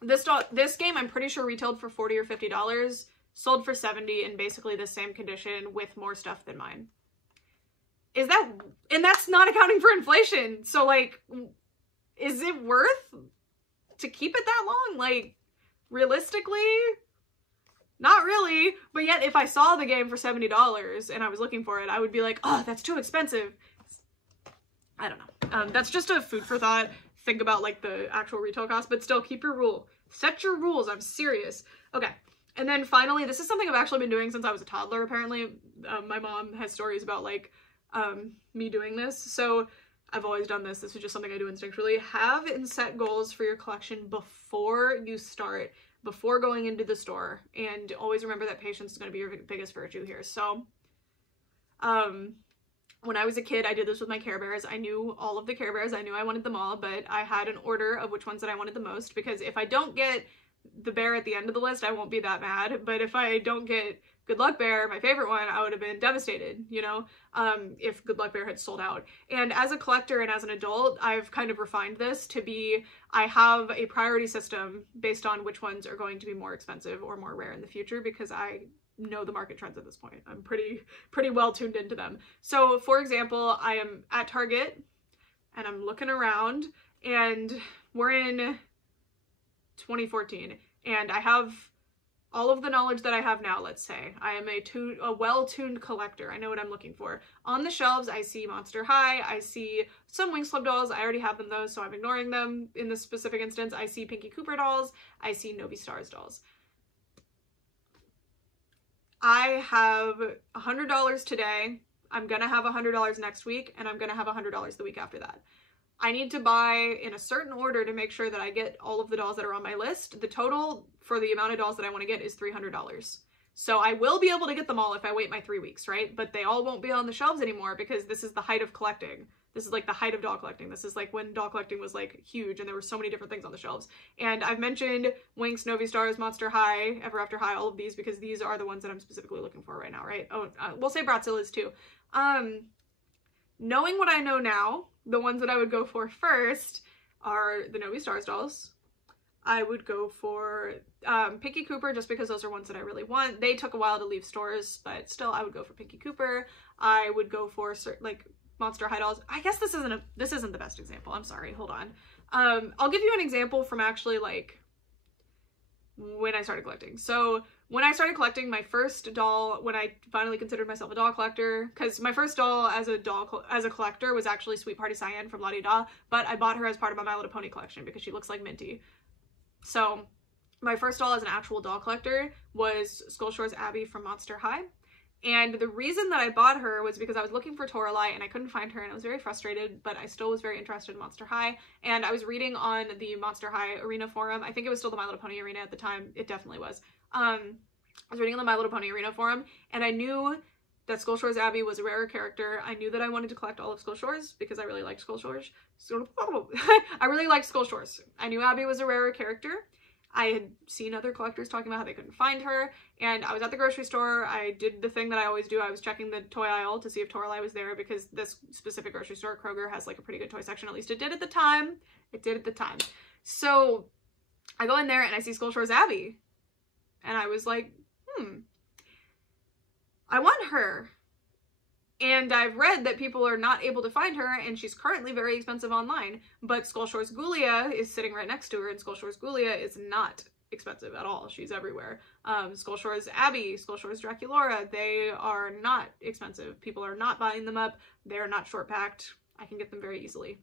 This game, I'm pretty sure retailed for $40 or $50, sold for $70 in basically the same condition with more stuff than mine. And that's not accounting for inflation. So, like, is it worth to keep it that long? Like, realistically, not really. But yet, if I saw the game for $70 and I was looking for it, I would be like, oh, that's too expensive. I don't know. That's just a food for thought. Think about like the actual retail cost, but still keep your rule. Set your rules. I'm serious. Okay. And then finally, this is something I've actually been doing since I was a toddler, apparently. My mom has stories about like me doing this. So I've always done this. This is just something I do instinctually. Have and set goals for your collection before you start, before going into the store. And always remember that patience is going to be your biggest virtue here. So, when I was a kid, I did this with my Care Bears. I knew all of the Care Bears. I knew I wanted them all, but I had an order of which ones that I wanted the most, because if I don't get the bear at the end of the list, I won't be that mad. But if I don't get Good Luck Bear, my favorite one, I would have been devastated, you know, if Good Luck Bear had sold out. And as a collector and as an adult, I've kind of refined this to be, I have a priority system based on which ones are going to be more expensive or more rare in the future, because I know the market trends at this point. I'm pretty well tuned into them. So for example, I am at Target and I'm looking around, and we're in 2014, and I have all of the knowledge that I have now. Let's say I am a well-tuned collector. I know what I'm looking for. On the shelves, I see Monster High. I see some Winx Club dolls. I already have them though, so I'm ignoring them in this specific instance. I see Pinky Cooper dolls. I see Novi Stars dolls. I have $100 today. I'm gonna have $100 next week, and I'm gonna have $100 the week after that. I need to buy in a certain order to make sure that I get all of the dolls that are on my list. The total for the amount of dolls that I want to get is $300. So I will be able to get them all if I wait my 3 weeks, right? But they all won't be on the shelves anymore, because this is the height of collecting. This is like the height of doll collecting. This is like when doll collecting was like huge and there were so many different things on the shelves. And I've mentioned Winx, Novi Stars, Monster High, Ever After High, all of these, because these are the ones that I'm specifically looking for right now, right? Oh, we'll say Bratzilla's too. Knowing what I know now, the ones that I would go for first are the Novi Stars dolls. I would go for Pinky Cooper, just because those are ones that I really want. They took a while to leave stores, but still I would go for Pinky Cooper. I would go for like Monster High dolls. I guess this isn't the best example. I'm sorry. Hold on. I'll give you an example from actually like when I started collecting. So when I started collecting, my first doll, when I finally considered myself a doll collector, because my first doll as a collector was actually Sweet Party Cyan from La Di Da, but I bought her as part of my My Little Pony collection because she looks like Minty. So my first doll as an actual doll collector was Skull Shore's Abby from Monster High. And the reason that I bought her was because I was looking for Toralei and I couldn't find her, and I was very frustrated, but I still was very interested in Monster High. And I was reading on the Monster High Arena forum. I think it was still the My Little Pony Arena at the time. It definitely was. I was reading on the My Little Pony Arena forum, and I knew that Skull Shore's Abby was a rarer character. I knew that I wanted to collect all of Skull Shore's because I really liked Skull Shore's. I really liked Skull Shore's. I knew Abby was a rarer character. I had seen other collectors talking about how they couldn't find her, and I was at the grocery store. I did the thing that I always do. I was checking the toy aisle to see if Toralei was there, because this specific grocery store, Kroger, has like a pretty good toy section. At least it did at the time. It did at the time. So I go in there and I see Skull Shore's Abby, and I was like, I want her. And I've read that people are not able to find her, and she's currently very expensive online. But Skull Shore's Ghoulia is sitting right next to her, and Skull Shore's Ghoulia is not expensive at all. She's everywhere. Skull Shore's Abby, Skull Shore's Draculaura, they are not expensive. People are not buying them up. They're not short packed. I can get them very easily.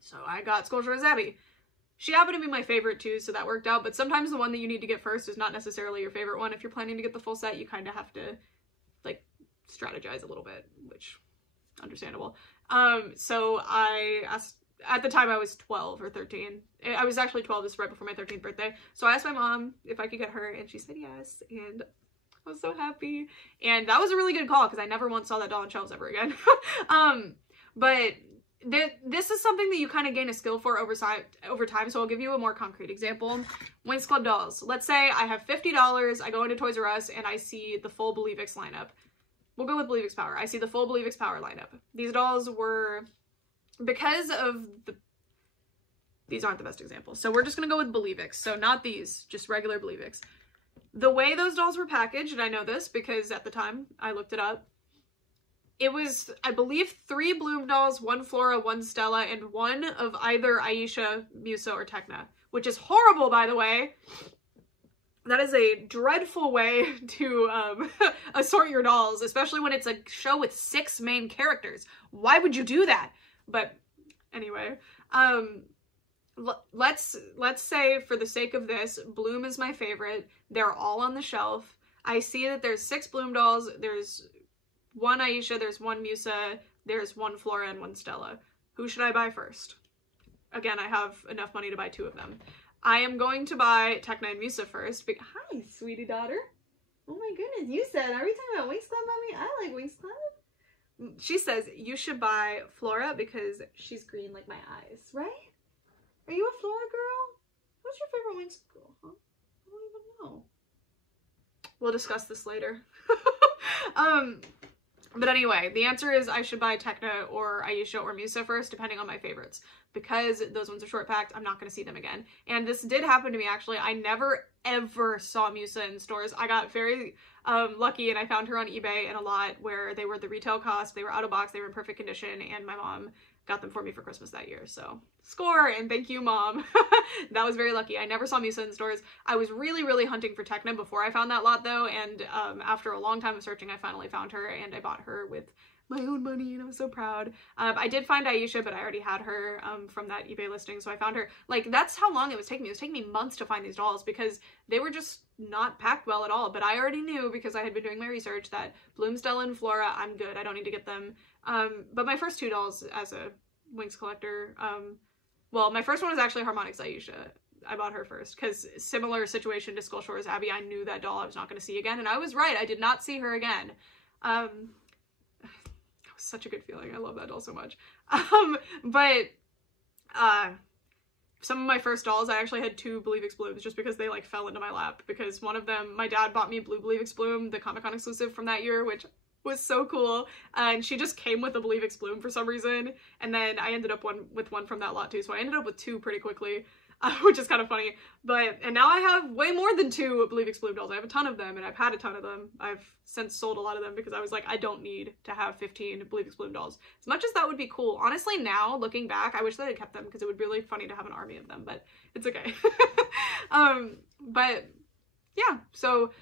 So I got Skull Shore's Abby. She happened to be my favorite too, so that worked out. But sometimes the one that you need to get first is not necessarily your favorite one. If you're planning to get the full set, you kind of have to like strategize a little bit, which understandable. So I asked, at the time I was 12 or 13. I was actually 12, this is right before my 13th birthday. So I asked my mom if I could get her, and she said yes, and I was so happy. And that was a really good call, because I never once saw that doll on shelves ever again. But this is something that you kind of gain a skill for over time, so I'll give you a more concrete example. Winx Club dolls. Let's say I have $50, I go into Toys R Us, and I see the full Believix lineup. We'll go with Believix Power. I see the full Believix Power lineup. These dolls were, because of the, these aren't the best examples, so we're just gonna go with Believix. So not these, just regular Believix. The way those dolls were packaged, and I know this because at the time I looked it up, it was, I believe, 3 Bloom dolls, 1 Flora, 1 Stella, and 1 of either Aisha, Musa, or Tekna, which is horrible, by the way. That is a dreadful way to assort your dolls, especially when it's a show with 6 main characters. Why would you do that? But anyway, let's say for the sake of this, Bloom is my favorite. They're all on the shelf. I see that there's 6 Bloom dolls. There's one Aisha, there's one Musa, there's one Flora, and one Stella. Who should I buy first? Again, I have enough money to buy 2 of them. I am going to buy Tecna and Musa first. Hi, sweetie daughter. Oh my goodness, you said, are we talking about Winx Club, mommy? I like Winx Club. She says, you should buy Flora because she's green like my eyes, right? Are you a Flora girl? What's your favorite Winx girl, huh? I don't even know. We'll discuss this later. But anyway, the answer is I should buy Tecna or Aisha or Musa first, depending on my favorites. Because those ones are short packed, I'm not going to see them again. And this did happen to me, actually. I never, ever saw Musa in stores. I got very lucky, and I found her on eBay in a lot where they were the retail cost, they were out of box, they were in perfect condition, and my mom got them for me for Christmas that year. So score, and thank you, Mom. That was very lucky. I never saw Musa in stores. I was really, really hunting for Tecna before I found that lot, though, and after a long time of searching, I finally found her, and I bought her with my own money, and I was so proud. I did find Aisha, but I already had her from that eBay listing, so I found her. Like, that's how long it was taking me. It was taking me months to find these dolls because they were just not packed well at all. But I already knew, because I had been doing my research, that Bloom, Stella, and Flora, I'm good. I don't need to get them. But my first 2 dolls as a Winx collector, well, my first one was actually Harmonix Aisha. I bought her first because similar situation to Skull Shores Abby, I knew that doll I was not going to see again, and I was right. I did not see her again. Such a good feeling. I love that doll so much. But some of my first dolls, I actually had 2 Believix Blooms just because they like fell into my lap, because one of them, my dad bought me Blue Believix Bloom, the Comic-Con exclusive from that year, which was so cool, and she just came with a Believix Bloom for some reason, and then I ended up with one from that lot too, so I ended up with 2 pretty quickly. Which is kind of funny, and now I have way more than 2 Believix Bloom dolls. I have a ton of them, and I've had a ton of them. I've since sold a lot of them because I was like, I don't need to have 15 Believix Bloom dolls. As much as that would be cool, honestly, now, looking back, I wish that I had kept them because it would be really funny to have an army of them, but it's okay. But yeah, so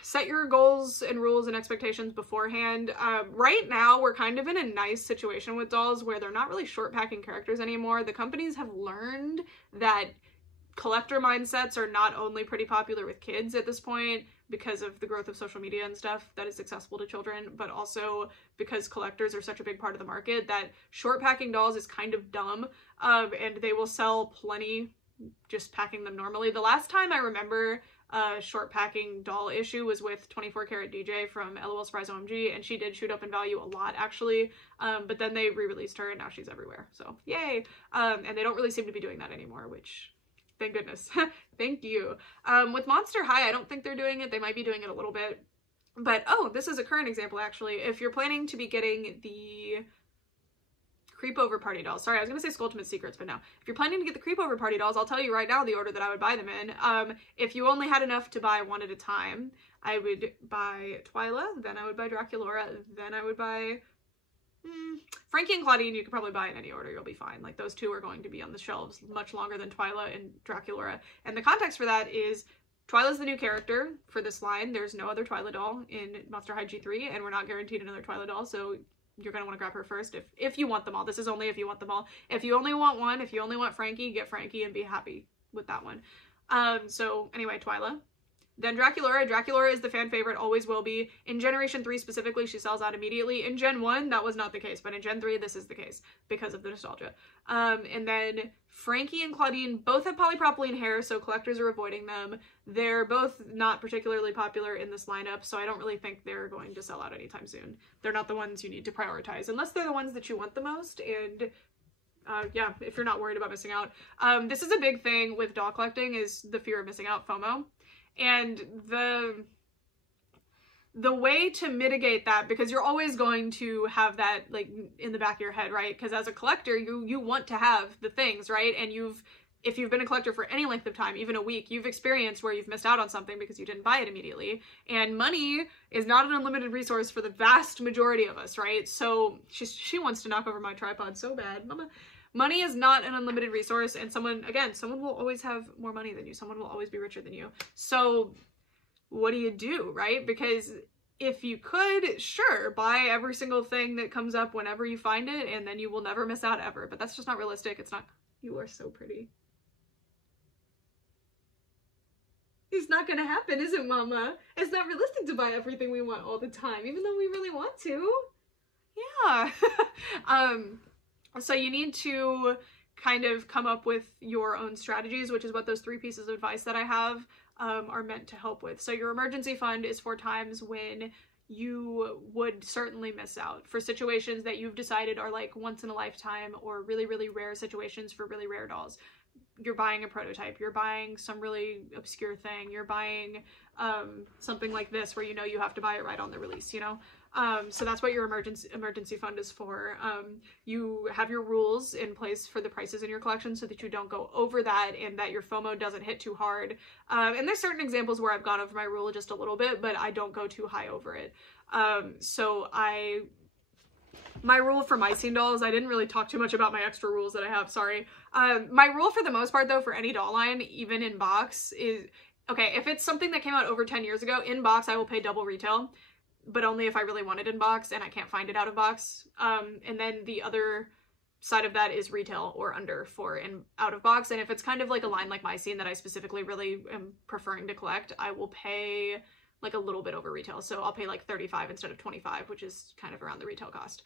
set your goals and rules and expectations beforehand. Right now, we're kind of in a nice situation with dolls where they're not really short packing characters anymore. The companies have learned that collector mindsets are not only pretty popular with kids at this point because of the growth of social media and stuff that is accessible to children, but also because collectors are such a big part of the market that short packing dolls is kind of dumb, and they will sell plenty just packing them normally. The last time I remember short packing doll issue was with 24 Karat DJ from LOL Surprise OMG, and she did shoot up in value a lot, actually, but then they re-released her and now she's everywhere, so yay. And they don't really seem to be doing that anymore, which thank goodness. Thank you. With Monster High, I don't think they're doing it. They might be doing it a little bit, but oh, this is a current example, actually. If you're planning to be getting the Creepover Party dolls. Sorry, I was going to say Skulltimate Secrets, but no. If you're planning to get the Creepover Party dolls, I'll tell you right now the order that I would buy them in. If you only had enough to buy one at a time, I would buy Twyla, then I would buy Draculaura, then I would buy Frankie and Claudine. You could probably buy in any order, you'll be fine. Like, those 2 are going to be on the shelves much longer than Twyla and Draculaura. And the context for that is Twyla's the new character for this line. There's no other Twyla doll in Monster High G3, and we're not guaranteed another Twyla doll, so you're going to want to grab her first if you want them all. This is only if you want them all. If you only want one, if you only want Frankie, get Frankie and be happy with that one. So anyway, Twyla. Then Draculaura. Draculaura is the fan favorite, always will be. In Generation 3 specifically, she sells out immediately. In Gen 1, that was not the case, but in Gen 3, this is the case because of the nostalgia. And then Frankie and Claudine both have polypropylene hair, so collectors are avoiding them. They're both not particularly popular in this lineup, so I don't really think they're going to sell out anytime soon. They're not the ones you need to prioritize, unless they're the ones that you want the most, and yeah, if you're not worried about missing out. This is a big thing with doll collecting, is the fear of missing out, FOMO. And the way to mitigate that, because you're always going to have that like in the back of your head, right? Because as a collector, you want to have the things, right? And if you've been a collector for any length of time, even a week, you've experienced where you've missed out on something because you didn't buy it immediately. And money is not an unlimited resource for the vast majority of us, right? So she wants to knock over my tripod so bad, mama. Money is not an unlimited resource, and someone will always have more money than you. Someone will always be richer than you. So what do you do, right? Because if you could, sure, buy every single thing that comes up whenever you find it, and then you will never miss out ever. But that's just not realistic. It's not. You are so pretty. It's not gonna happen, is it, Mama? It's not realistic to buy everything we want all the time, even though we really want to. Yeah. So you need to kind of come up with your own strategies, which is what those 3 pieces of advice that I have are meant to help with. So your emergency fund is for times when you would certainly miss out, for situations that you've decided are like once in a lifetime or really, really rare situations for really rare dolls. You're buying a prototype, you're buying some really obscure thing, you're buying something like this where you know you have to buy it right on the release, you know? So that's what your emergency fund is for. You have your rules in place for the prices in your collection so that you don't go over that and that your FOMO doesn't hit too hard. And there's certain examples where I've gone over my rule just a little bit, but I don't go too high over it. My rule for My Scene dolls, I didn't really talk too much about my extra rules that I have, sorry. My rule for the most part though, for any doll line, even in box, is, okay, if it's something that came out over 10 years ago, in box I will pay double retail, but only if I really want it in box and I can't find it out of box. And then the other side of that is retail or under for in out of box. And if it's kind of like a line like My Scene that I specifically really am preferring to collect, I will pay like a little bit over retail. So I'll pay like 35 instead of 25, which is kind of around the retail cost.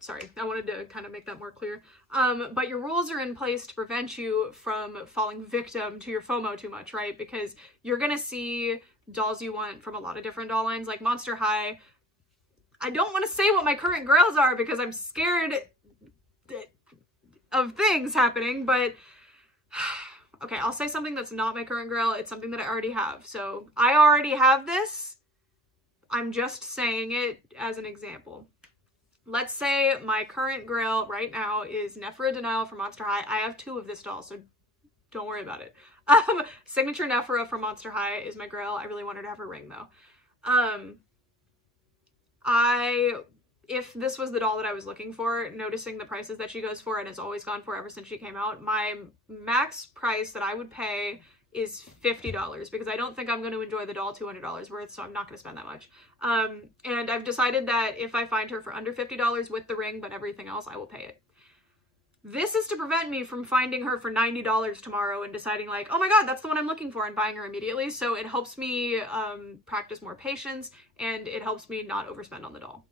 Sorry, I wanted to kind of make that more clear. But your rules are in place to prevent you from falling victim to your FOMO too much, right? Because you're gonna see dolls you want from a lot of different doll lines, like Monster High. I don't want to say what my current grails are because I'm scared of things happening, but okay, I'll say something that's not my current grail. It's something that I already have. So I already have this. I'm just saying it as an example. Let's say my current grail right now is Nephra Denial from Monster High. I have 2 of this doll, so don't worry about it. Signature Nephra from Monster High is my grail. I really want her to have her ring though. If this was the doll that I was looking for, noticing the prices that she goes for and has always gone for ever since she came out, my max price that I would pay is $50 because I don't think I'm going to enjoy the doll $200 worth, so I'm not going to spend that much. And I've decided that if I find her for under $50 with the ring, but everything else, I will pay it. This is to prevent me from finding her for $90 tomorrow and deciding like, oh my god, that's the one I'm looking for, and buying her immediately. So it helps me practice more patience, and it helps me not overspend on the doll.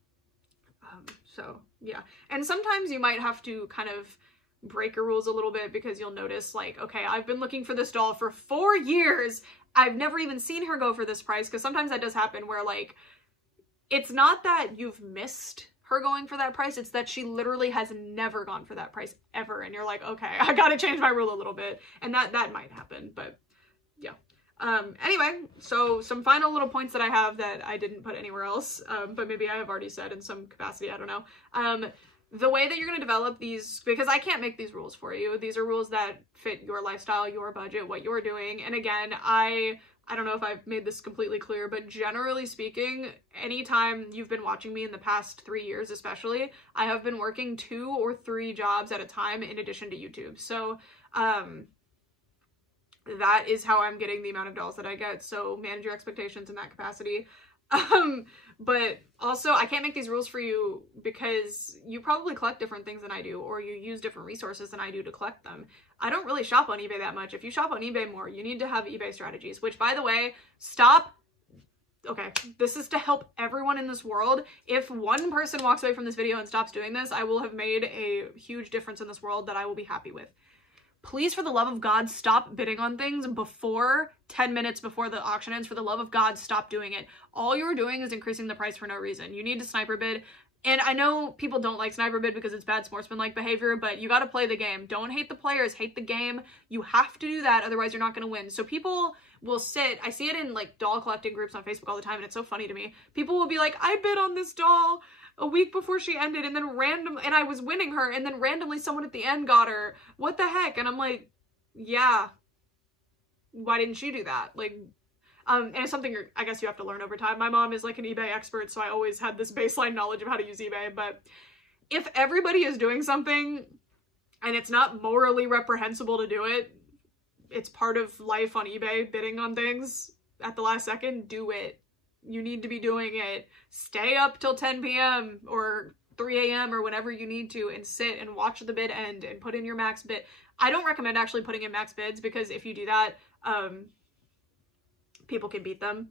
So yeah, and sometimes you might have to kind of break your rules a little bit because you'll notice like, okay, I've been looking for this doll for 4 years. I've never even seen her go for this price, because sometimes that does happen where like, it's not that you've missed her going for that price, it's that she literally has never gone for that price ever, and you're like, okay, I gotta change my rule a little bit, and that might happen, but yeah. Anyway, so some final little points that I have that I didn't put anywhere else, but maybe I have already said in some capacity, I don't know. The way that you're going to develop these, because I can't make these rules for you, these are rules that fit your lifestyle, your budget, what you're doing, and again, I don't know if I've made this completely clear, but generally speaking, anytime you've been watching me in the past 3 years especially, I have been working 2 or 3 jobs at a time in addition to YouTube. So, that is how I'm getting the amount of dolls that I get, so manage your expectations in that capacity. But also, I can't make these rules for you because you probably collect different things than I do, or you use different resources than I do to collect them. I don't really shop on eBay that much. If you shop on eBay more, you need to have eBay strategies, which, by the way, okay, this is to help everyone in this world. If one person walks away from this video and stops doing this, I will have made a huge difference in this world that I will be happy with. Please, for the love of God, stop bidding on things before 10 minutes before the auction ends. For the love of God, stop doing it. All you're doing is increasing the price for no reason. You need to sniper bid. And I know people don't like sniper bid because it's bad sportsman-like behavior, but you got to play the game. Don't hate the players, hate the game. You have to do that, otherwise you're not going to win. So people will sit, I see it in like doll collecting groups on Facebook all the time, and it's so funny to me. People will be like, I bid on this doll a week before she ended, and then and I was winning her, and then randomly someone at the end got her. What the heck? And I'm like, yeah, why didn't you do that? Like, and it's something I guess you have to learn over time. My mom is like an eBay expert, so I always had this baseline knowledge of how to use eBay, but if everybody is doing something and it's not morally reprehensible to do it, it's part of life on eBay, bidding on things at the last second, do it. You need to be doing it. Stay up till 10 p.m. or 3 a.m. or whenever you need to and sit and watch the bid end and put in your max bid. I don't recommend actually putting in max bids, because if you do that, people can beat them.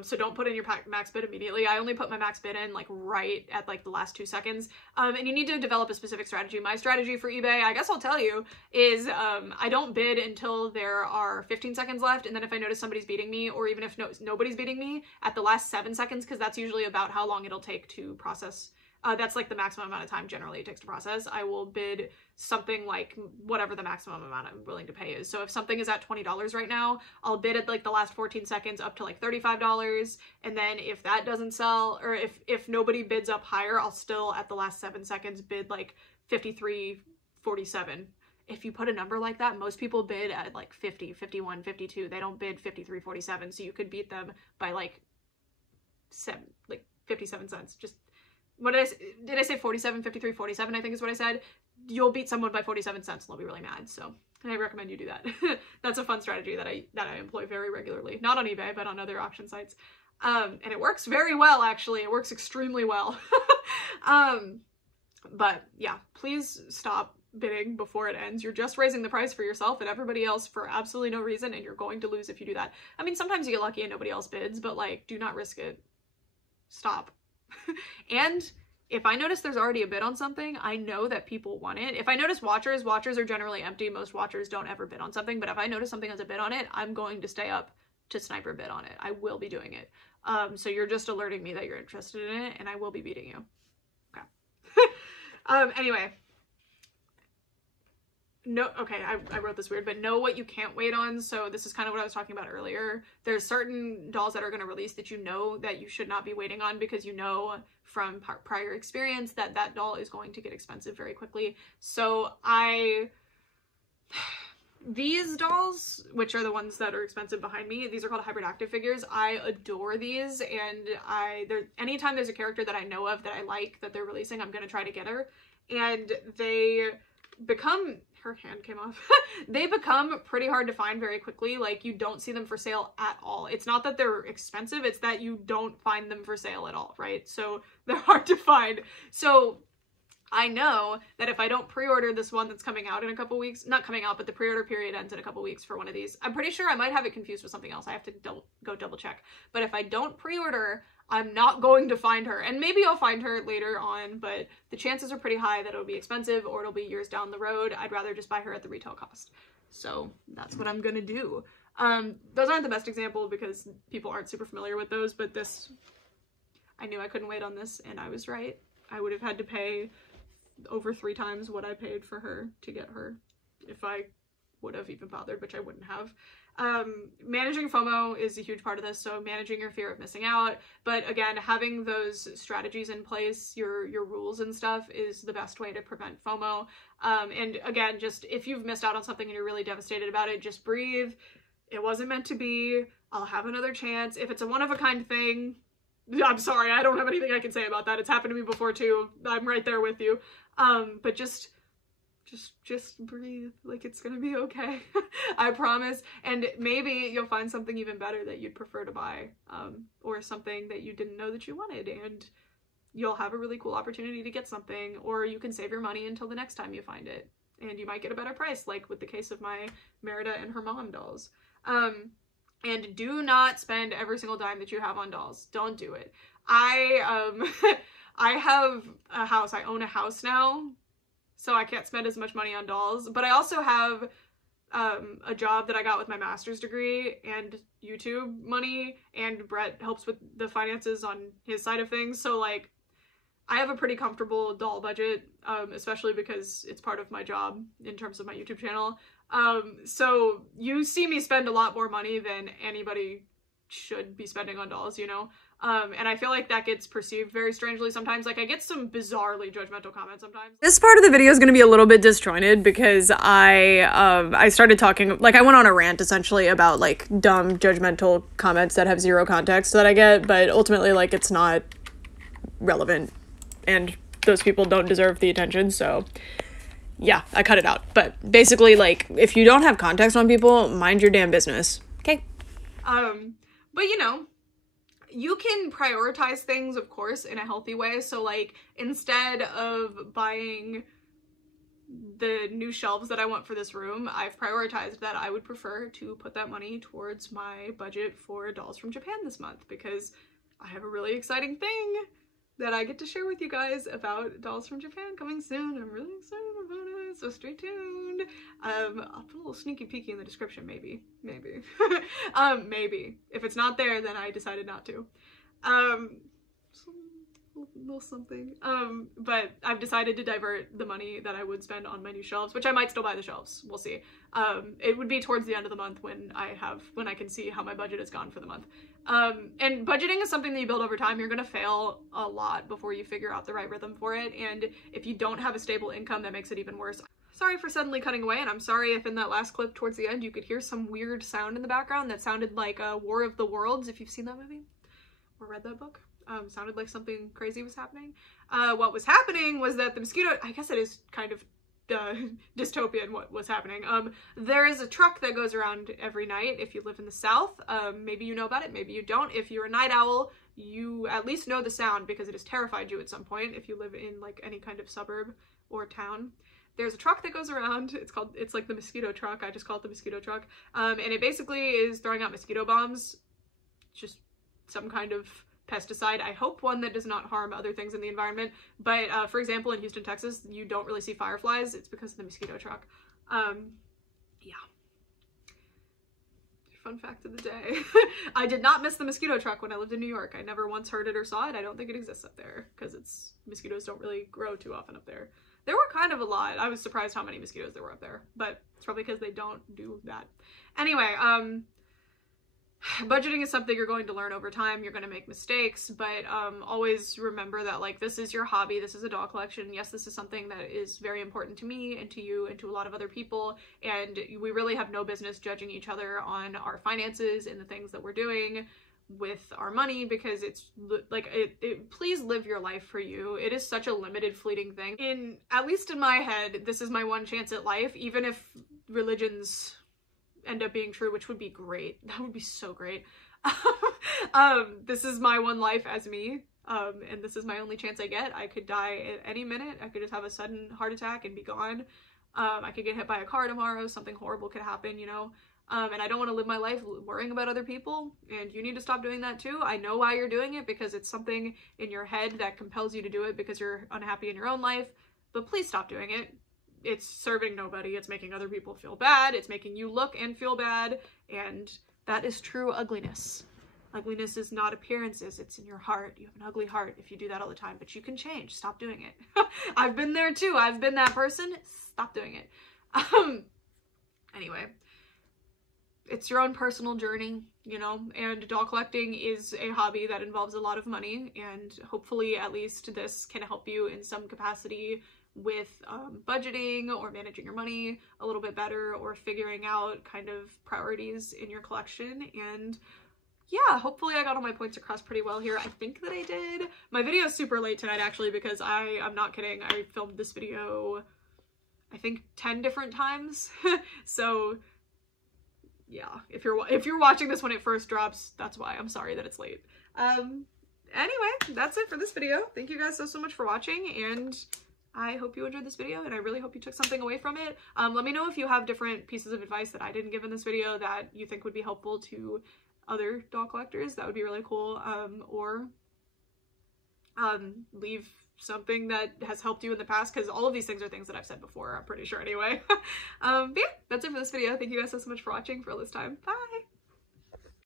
So don't put in your max bid immediately. I only put my max bid in like right at like the last 2 seconds. And you need to develop a specific strategy. My strategy for eBay, I guess I'll tell you, is I don't bid until there are 15 seconds left. And then if I notice somebody's beating me, or even if nobody's beating me, at the last 7 seconds, because that's usually about how long it'll take to process. That's like the maximum amount of time generally it takes to process. I will bid something like whatever the maximum amount I'm willing to pay is. So if something is at $20 right now, I'll bid at like the last 14 seconds up to like $35. And then if that doesn't sell, or if nobody bids up higher, I'll still at the last 7 seconds bid like $53.47. If you put a number like that, most people bid at like 50, 51, 52. They don't bid $53.47. So you could beat them by like 57 cents. Just, what did I say 47, 53, 47, I think is what I said. You'll beat someone by 47 cents and they'll be really mad. So I recommend you do that. That's a fun strategy that I employ very regularly. Not on eBay, but on other auction sites. And it works very well, actually. It works extremely well. But yeah, please stop bidding before it ends. You're just raising the price for yourself and everybody else for absolutely no reason, and you're going to lose if you do that. I mean, sometimes you get lucky and nobody else bids, but like, do not risk it. Stop. And if I notice there's already a bid on something, I know that people want it. If I notice watchers are generally empty. Most watchers don't ever bid on something, but if I notice something has a bid on it, I'm going to stay up to sniper bid on it. I will be doing it. So you're just alerting me that you're interested in it, and I will be beating you. Okay. Anyway. No, okay, I wrote this weird, but know what you can't wait on. So this is kind of what I was talking about earlier. There's certain dolls that are going to release that you know that you should not be waiting on, because you know from prior experience that that doll is going to get expensive very quickly. So these dolls, which are the ones that are expensive behind me, these are called hybrid active figures. I adore these, and anytime there's a character that I know of that I like that they're releasing, I'm going to try to get her. And they become, her hand came off. They become pretty hard to find very quickly. Like, you don't see them for sale at all. It's not that they're expensive, it's that you don't find them for sale at all, right? So they're hard to find. So I know that if I don't pre-order this one that's coming out in a couple weeks, not coming out, but the pre-order period ends in a couple weeks for one of these. I'm pretty sure I might have it confused with something else. I have to go double check. But if I don't pre-order, I'm not going to find her. And maybe I'll find her later on, but the chances are pretty high that it'll be expensive or it'll be years down the road. I'd rather just buy her at the retail cost. So that's what I'm gonna do. Those aren't the best example because people aren't super familiar with those, but this, I knew I couldn't wait on this, and I was right. I would have had to pay over 3 times what I paid for her to get her if I would have even bothered, which I wouldn't have. Managing FOMO is a huge part of this, so managing your fear of missing out, but again, having those strategies in place, your rules and stuff, is the best way to prevent FOMO. And again, just if you've missed out on something and you're really devastated about it, just breathe. It wasn't meant to be. I'll have another chance. If it's a one-of-a-kind thing, I'm sorry, I don't have anything I can say about that. It's happened to me before too. I'm right there with you. But just breathe. Like, it's gonna be okay. I promise. And maybe you'll find something even better that you'd prefer to buy, or something that you didn't know that you wanted, and you'll have a really cool opportunity to get something, or you can save your money until the next time you find it, and you might get a better price, like with the case of my Merida and her mom dolls. And do not spend every single dime that you have on dolls. Don't do it. I have a house. I own a house now, so I can't spend as much money on dolls, but I also have a job that I got with my master's degree and YouTube money, and Brett helps with the finances on his side of things, so like I have a pretty comfortable doll budget, especially because it's part of my job in terms of my YouTube channel. So you see me spend a lot more money than anybody should be spending on dolls, you know? And I feel like that gets perceived very strangely sometimes. Like, I get some bizarrely judgmental comments sometimes. This part of the video is going to be a little bit disjointed because I started talking, like, I went on a rant essentially about like dumb judgmental comments that have zero context that I get, but ultimately, like, it's not relevant and those people don't deserve the attention, so yeah, I cut it out. But basically, like, if you don't have context on people, mind your damn business. Okay. But you know, you can prioritize things, of course, in a healthy way. So like, instead of buying the new shelves that I want for this room, I've prioritized that I would prefer to put that money towards my budget for Dolls from Japan this month, because I have a really exciting thing that I get to share with you guys about Dolls from Japan coming soon. I'm really excited about it, so stay tuned. I'll put a little sneaky peeky in the description, maybe. Maybe. If it's not there, then I decided not to. Little something. But I've decided to divert the money that I would spend on my new shelves, which I might still buy the shelves. We'll see. It would be towards the end of the month when I can see how my budget has gone for the month. And budgeting is something that you build over time. You're gonna fail a lot before you figure out the right rhythm for it. And if you don't have a stable income, that makes it even worse. Sorry for suddenly cutting away, and I'm sorry if in that last clip towards the end you could hear some weird sound in the background that sounded like War of the Worlds, if you've seen that movie or read that book. Sounded like something crazy was happening. What was happening was that the mosquito, I guess it is kind of dystopian what was happening. There is a truck that goes around every night if you live in the South. Maybe you know about it, maybe you don't. If you're a night owl, you at least know the sound because it has terrified you at some point if you live in like any kind of suburb or town. There's a truck that goes around, it's like the mosquito truck, I just call it the mosquito truck, and it basically is throwing out mosquito bombs, just some kind of pesticide. I hope one that does not harm other things in the environment, but for example in Houston, Texas, you don't really see fireflies. It's because of the mosquito truck. Yeah. Fun fact of the day. I did not miss the mosquito truck when I lived in New York. I never once heard it or saw it. I don't think it exists up there because mosquitoes don't really grow too often up there. There were kind of a lot. I was surprised how many mosquitoes there were up there, but it's probably because they don't do that. Anyway, budgeting is something you're going to learn over time. You're going to make mistakes, but always remember that like this is your hobby. This is a doll collection. Yes, this is something that is very important to me and to you and to a lot of other people, and we really have no business judging each other on our finances and the things that we're doing with our money, because it's like please live your life for you. It is such a limited, fleeting thing. At least in my head, this is my one chance at life, even if religions end up being true, which would be great. That would be so great. This is my one life as me, and this is my only chance I get. I could die at any minute. I could just have a sudden heart attack and be gone. I could get hit by a car tomorrow. Something horrible could happen, you know? And I don't want to live my life worrying about other people, and you need to stop doing that too. I know why you're doing it, because it's something in your head that compels you to do it because you're unhappy in your own life, but please stop doing it. It's serving nobody. It's making other people feel bad. It's making you look and feel bad, and that is true ugliness. Ugliness is not appearances, it's in your heart. You have an ugly heart if you do that all the time, but you can change. Stop doing it. I've been there too. I've been that person. Stop doing it. Anyway. It's your own personal journey, you know, and doll collecting is a hobby that involves a lot of money, and hopefully at least this can help you in some capacity with budgeting or managing your money a little bit better, or figuring out kind of priorities in your collection. And yeah, hopefully I got all my points across pretty well here. I think that I did. My video is super late tonight actually, because I'm not kidding, I filmed this video I think 10 different times. So yeah, if you're watching this when it first drops, that's why. I'm sorry that it's late. Anyway, that's it for this video. Thank you guys so much for watching, and I hope you enjoyed this video, and I really hope you took something away from it. Let me know if you have different pieces of advice that I didn't give in this video that you think would be helpful to other doll collectors. That would be really cool. Or leave something that has helped you in the past, because all of these things are things that I've said before, I'm pretty sure anyway. But yeah, that's it for this video. Thank you guys so much for watching for all this time. Bye!